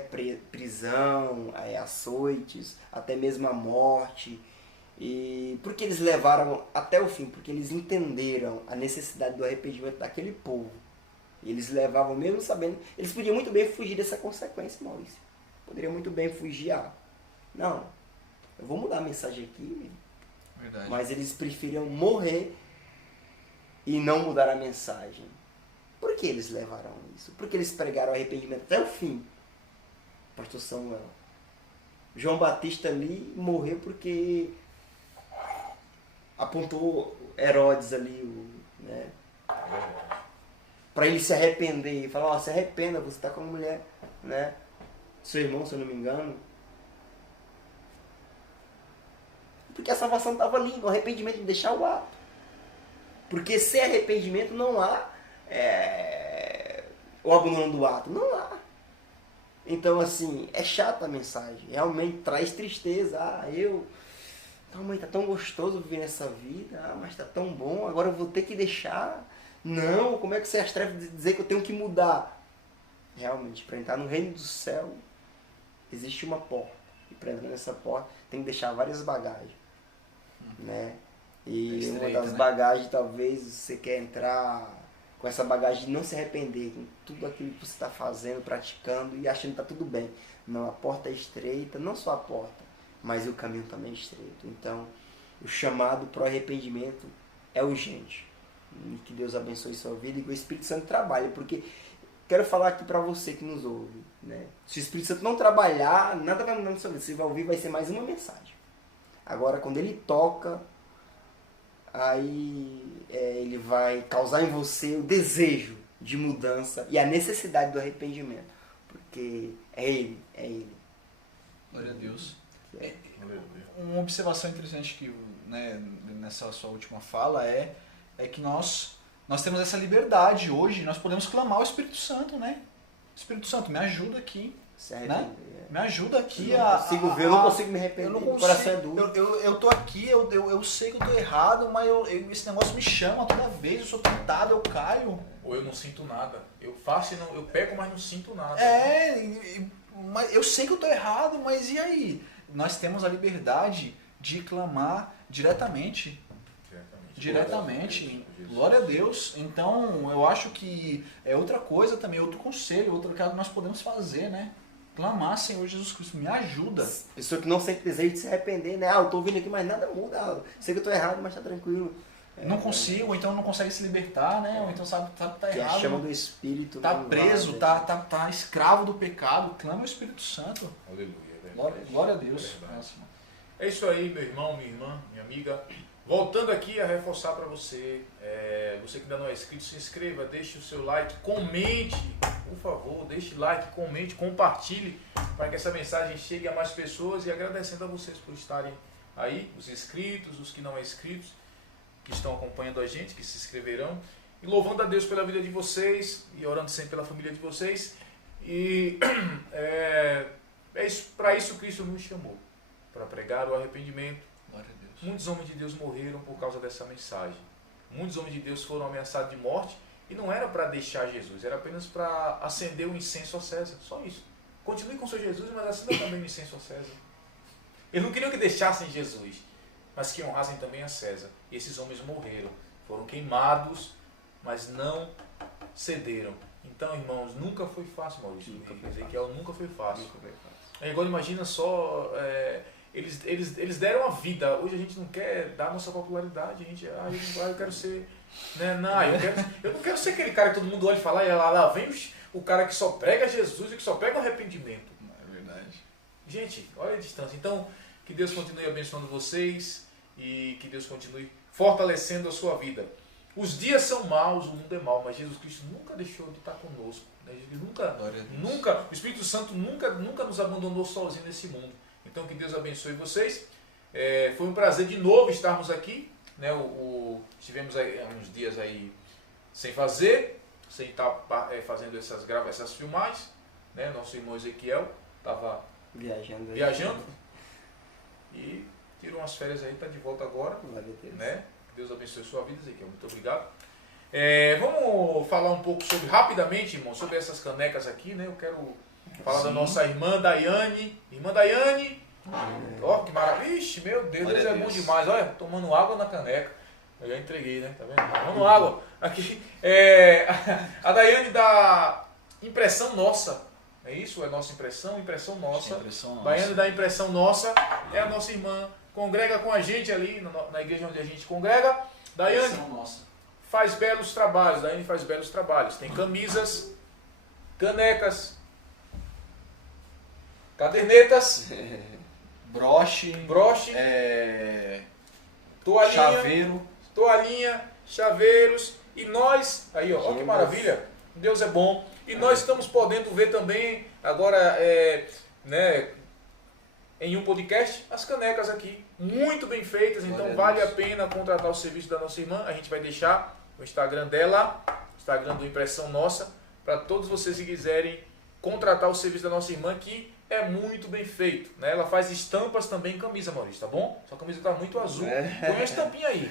Prisão, açoites, até mesmo a morte. E porque eles levaram até o fim, porque eles entenderam a necessidade do arrependimento daquele povo. E eles levavam mesmo sabendo, eles podiam muito bem fugir dessa consequência, Maurício. Poderiam muito bem fugir, não, eu vou mudar a mensagem aqui, Verdade. Mas eles preferiam morrer e não mudar a mensagem. Por que eles levaram isso? Porque eles pregaram arrependimento até o fim. Pastor Samuel. João Batista ali morreu porque apontou Herodes ali, né? Para ele se arrepender. E falar, se arrependa, você está com a mulher, né? Seu irmão, se eu não me engano. Porque a salvação estava ali, o arrependimento de deixar o ato. Porque sem arrependimento não há o abandono do ato. Não há. Então, assim, é chata a mensagem. Realmente traz tristeza. Mãe, tá tão gostoso viver nessa vida. Mas tá tão bom. Agora eu vou ter que deixar. Não, como é que você atreve a dizer que eu tenho que mudar? Realmente, para entrar no reino do céu, existe uma porta. E para entrar nessa porta, tem que deixar várias bagagens. Né? E uma das bagagens, talvez, você quer entrar com essa bagagem de não se arrepender com tudo aquilo que você está fazendo, praticando e achando que está tudo bem. Não, a porta é estreita, não só a porta, mas o caminho também é estreito. Então, o chamado para o arrependimento é urgente. E que Deus abençoe sua vida e que o Espírito Santo trabalhe, porque quero falar aqui para você que nos ouve, né? Se o Espírito Santo não trabalhar, nada vai mudar na sua vida. Você vai ouvir, vai ser mais uma mensagem. Agora, quando ele toca, aí ele vai causar em você o desejo de mudança e a necessidade do arrependimento. Porque é Ele. Glória a Deus. Uma observação interessante que, né, nessa sua última fala é que nós temos essa liberdade hoje, nós podemos clamar ao Espírito Santo, né? Espírito Santo, me ajuda aqui. Né? Me ajuda aqui eu não consigo me arrepender, o coração é duro. Eu tô aqui, eu sei que eu tô errado, mas esse negócio me chama toda vez, eu sou tentado, eu caio. Ou eu não sinto nada. Eu faço eu peco, mas não sinto nada. Mas eu sei que eu tô errado, mas e aí? Nós temos a liberdade de clamar diretamente. Glória a Deus. Então, eu acho que é outra coisa também, outro conselho, outro que nós podemos fazer, né? Clamar, Senhor Jesus Cristo, me ajuda. Pessoa que não sente desejo de se arrepender, né? Eu tô vindo aqui, mas nada muda. Sei que eu tô errado, mas tá tranquilo. Não consigo, ou então não consegue se libertar, né? Ou então sabe que tá errado. Que chama do Espírito. Tá preso, tá escravo do pecado. Clama o Espírito Santo. Aleluia. Glória a Deus. É isso aí, meu irmão, minha irmã, minha amiga. Voltando aqui a reforçar para você, você que ainda não é inscrito, se inscreva, deixe o seu like, comente, por favor, deixe like, comente, compartilhe, para que essa mensagem chegue a mais pessoas e agradecendo a vocês por estarem aí, os inscritos, os que não são inscritos, que estão acompanhando a gente, que se inscreverão. e louvando a Deus pela vida de vocês e orando sempre pela família de vocês. E para isso Cristo nos chamou, para pregar o arrependimento. Glória a Deus. Muitos homens de Deus morreram por causa dessa mensagem. Muitos homens de Deus foram ameaçados de morte e não era para deixar Jesus, era apenas para acender o incenso a César, só isso. Continue com o seu Jesus, mas acenda também o incenso a César. Eles não queriam que deixassem Jesus, mas que honrassem também a César. E esses homens morreram, foram queimados, mas não cederam. Então, irmãos, nunca foi fácil, Maurício. Ezequiel nunca foi fácil. Agora imagina só, eles deram a vida. Hoje a gente não quer dar nossa popularidade. A gente, eu quero ser... Né? Não, eu não quero ser aquele cara que todo mundo olha e fala, lá vem o cara que só prega Jesus e que só prega o arrependimento. É verdade. Gente, olha a distância. Então, que Deus continue abençoando vocês e que Deus continue fortalecendo a sua vida. Os dias são maus, o mundo é mau, mas Jesus Cristo nunca deixou de estar conosco. Né? Nunca, o Espírito Santo nunca nos abandonou sozinho nesse mundo. Então, que Deus abençoe vocês. Foi um prazer de novo estarmos aqui. Né? Estivemos aí, uns dias aí sem estar fazendo essas filmagens. Né? Nosso irmão Ezequiel estava viajando e tirou umas férias aí, está de volta agora. Né? Que Deus abençoe a sua vida, Ezequiel. Muito obrigado. Vamos falar um pouco rapidamente, irmão, sobre essas canecas aqui. Né? Eu quero falar da nossa irmã Daiane. Irmã Daiane, ó, que maravilha. Ixi, meu Deus, Deus é bom demais. Olha, tomando água na caneca. Eu já entreguei, né? Tá vendo? Tomando água. Aqui, a Daiane da Impressão Nossa. É isso? É nossa impressão? Impressão Nossa. Daiane da Impressão Nossa é a nossa irmã. Congrega com a gente ali na igreja onde a gente congrega. Daiane faz belos trabalhos. Daiane faz belos trabalhos. Tem camisas, canecas, cadernetas, broche, toalhinha, chaveiros. E nós, aí ó, que maravilha, Deus é bom. E nós estamos podendo ver também, agora, né, em um podcast, as canecas aqui, muito bem feitas. Então vale a pena contratar o serviço da nossa irmã. A gente vai deixar o Instagram dela, o Instagram do Impressão Nossa, para todos vocês que quiserem contratar o serviço da nossa irmã, que é muito bem feito. Né? Ela faz estampas também em camisa, Maurício, tá bom? Sua camisa está muito azul. Põe uma estampinha aí.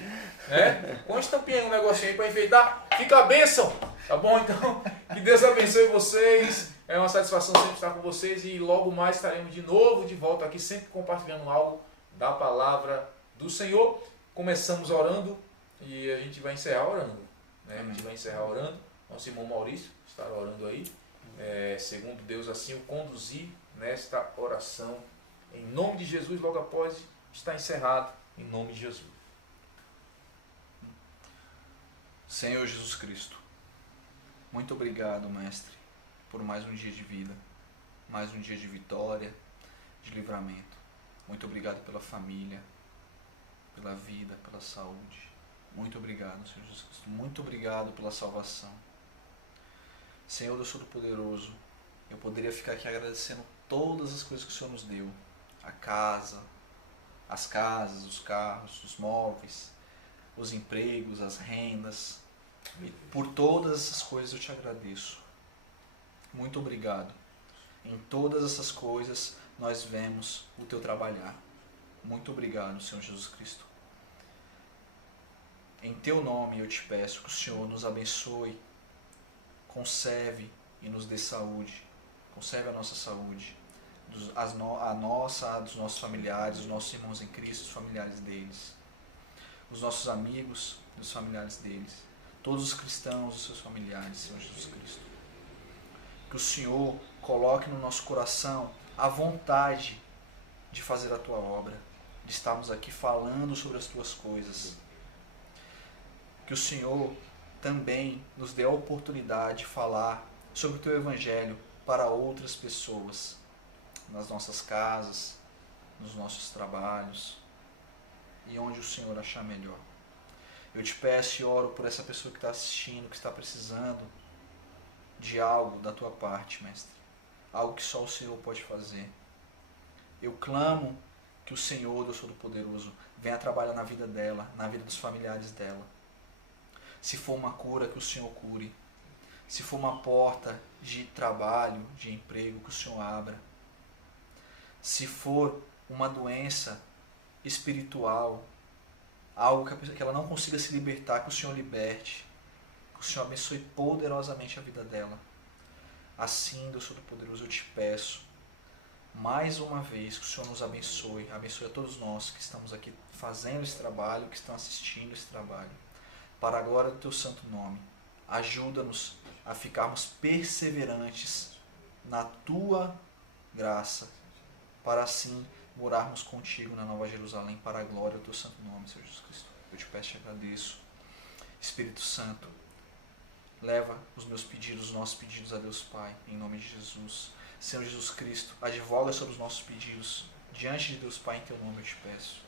Né? Põe uma estampinha aí, um negocinho aí para enfeitar. Fica a bênção. Tá bom? Então, que Deus abençoe vocês. É uma satisfação sempre estar com vocês. E logo mais estaremos de novo de volta aqui, sempre compartilhando algo da palavra do Senhor. Começamos orando e a gente vai encerrar orando. Né? A gente vai encerrar orando. Nosso irmão Maurício estará orando aí. Segundo Deus assim o conduzir nesta oração. Em nome de Jesus, logo após está encerrado. Em nome de Jesus. Senhor Jesus Cristo, muito obrigado, Mestre, por mais um dia de vida, mais um dia de vitória, de livramento. Muito obrigado pela família, pela vida, pela saúde. Muito obrigado, Senhor Jesus Cristo. Muito obrigado pela salvação. Senhor Deus Todo-Poderoso, eu poderia ficar aqui agradecendo todas as coisas que o Senhor nos deu. A casa, as casas, os carros, os móveis, os empregos, as rendas. E por todas essas coisas eu te agradeço. Muito obrigado. Em todas essas coisas nós vemos o teu trabalhar. Muito obrigado, Senhor Jesus Cristo. Em teu nome eu te peço que o Senhor nos abençoe, conserve e nos dê saúde. Conserve a nossa saúde, a nossa, a dos nossos familiares, os nossos irmãos em Cristo, os familiares deles, os nossos amigos, os familiares deles, todos os cristãos, os seus familiares, Senhor Jesus Cristo. Que o Senhor coloque no nosso coração a vontade de fazer a tua obra, de estarmos aqui falando sobre as tuas coisas. Que o Senhor também nos dê a oportunidade de falar sobre o teu evangelho para outras pessoas, nas nossas casas, nos nossos trabalhos e onde o Senhor achar melhor. Eu te peço e oro por essa pessoa que está assistindo, que está precisando de algo da tua parte, Mestre. Algo que só o Senhor pode fazer. Eu clamo que o Senhor, Deus Todo-Poderoso, venha trabalhar na vida dela, na vida dos familiares dela. Se for uma cura, que o Senhor cure. Se for uma porta de trabalho, de emprego, que o Senhor abra. Se for uma doença espiritual, algo que ela não consiga se libertar, que o Senhor liberte. Que o Senhor abençoe poderosamente a vida dela. Assim, Deus Todo-Poderoso, eu te peço, mais uma vez, que o Senhor nos abençoe. Abençoe a todos nós que estamos aqui fazendo esse trabalho, que estão assistindo esse trabalho. Para a glória do teu santo nome. Ajuda-nos a ficarmos perseverantes na tua graça, para assim morarmos contigo na Nova Jerusalém, para a glória do teu santo nome, Senhor Jesus Cristo. Eu te peço e te agradeço. Espírito Santo, leva os meus pedidos, os nossos pedidos a Deus Pai, em nome de Jesus. Senhor Jesus Cristo, advoga sobre os nossos pedidos, diante de Deus Pai, em teu nome eu te peço.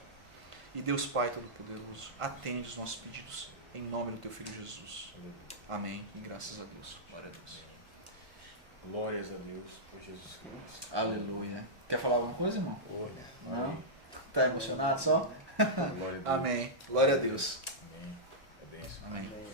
E Deus Pai Todo-Poderoso, atende os nossos pedidos, em nome do teu Filho Jesus. Amém. E graças a Deus. Glória a Deus. Glórias a Deus por Jesus Cristo. Aleluia. Quer falar alguma coisa, irmão? Glória. Não? Tá emocionado só? Glória a Deus. Amém. Glória a Deus. Amém. É bênção. Amém.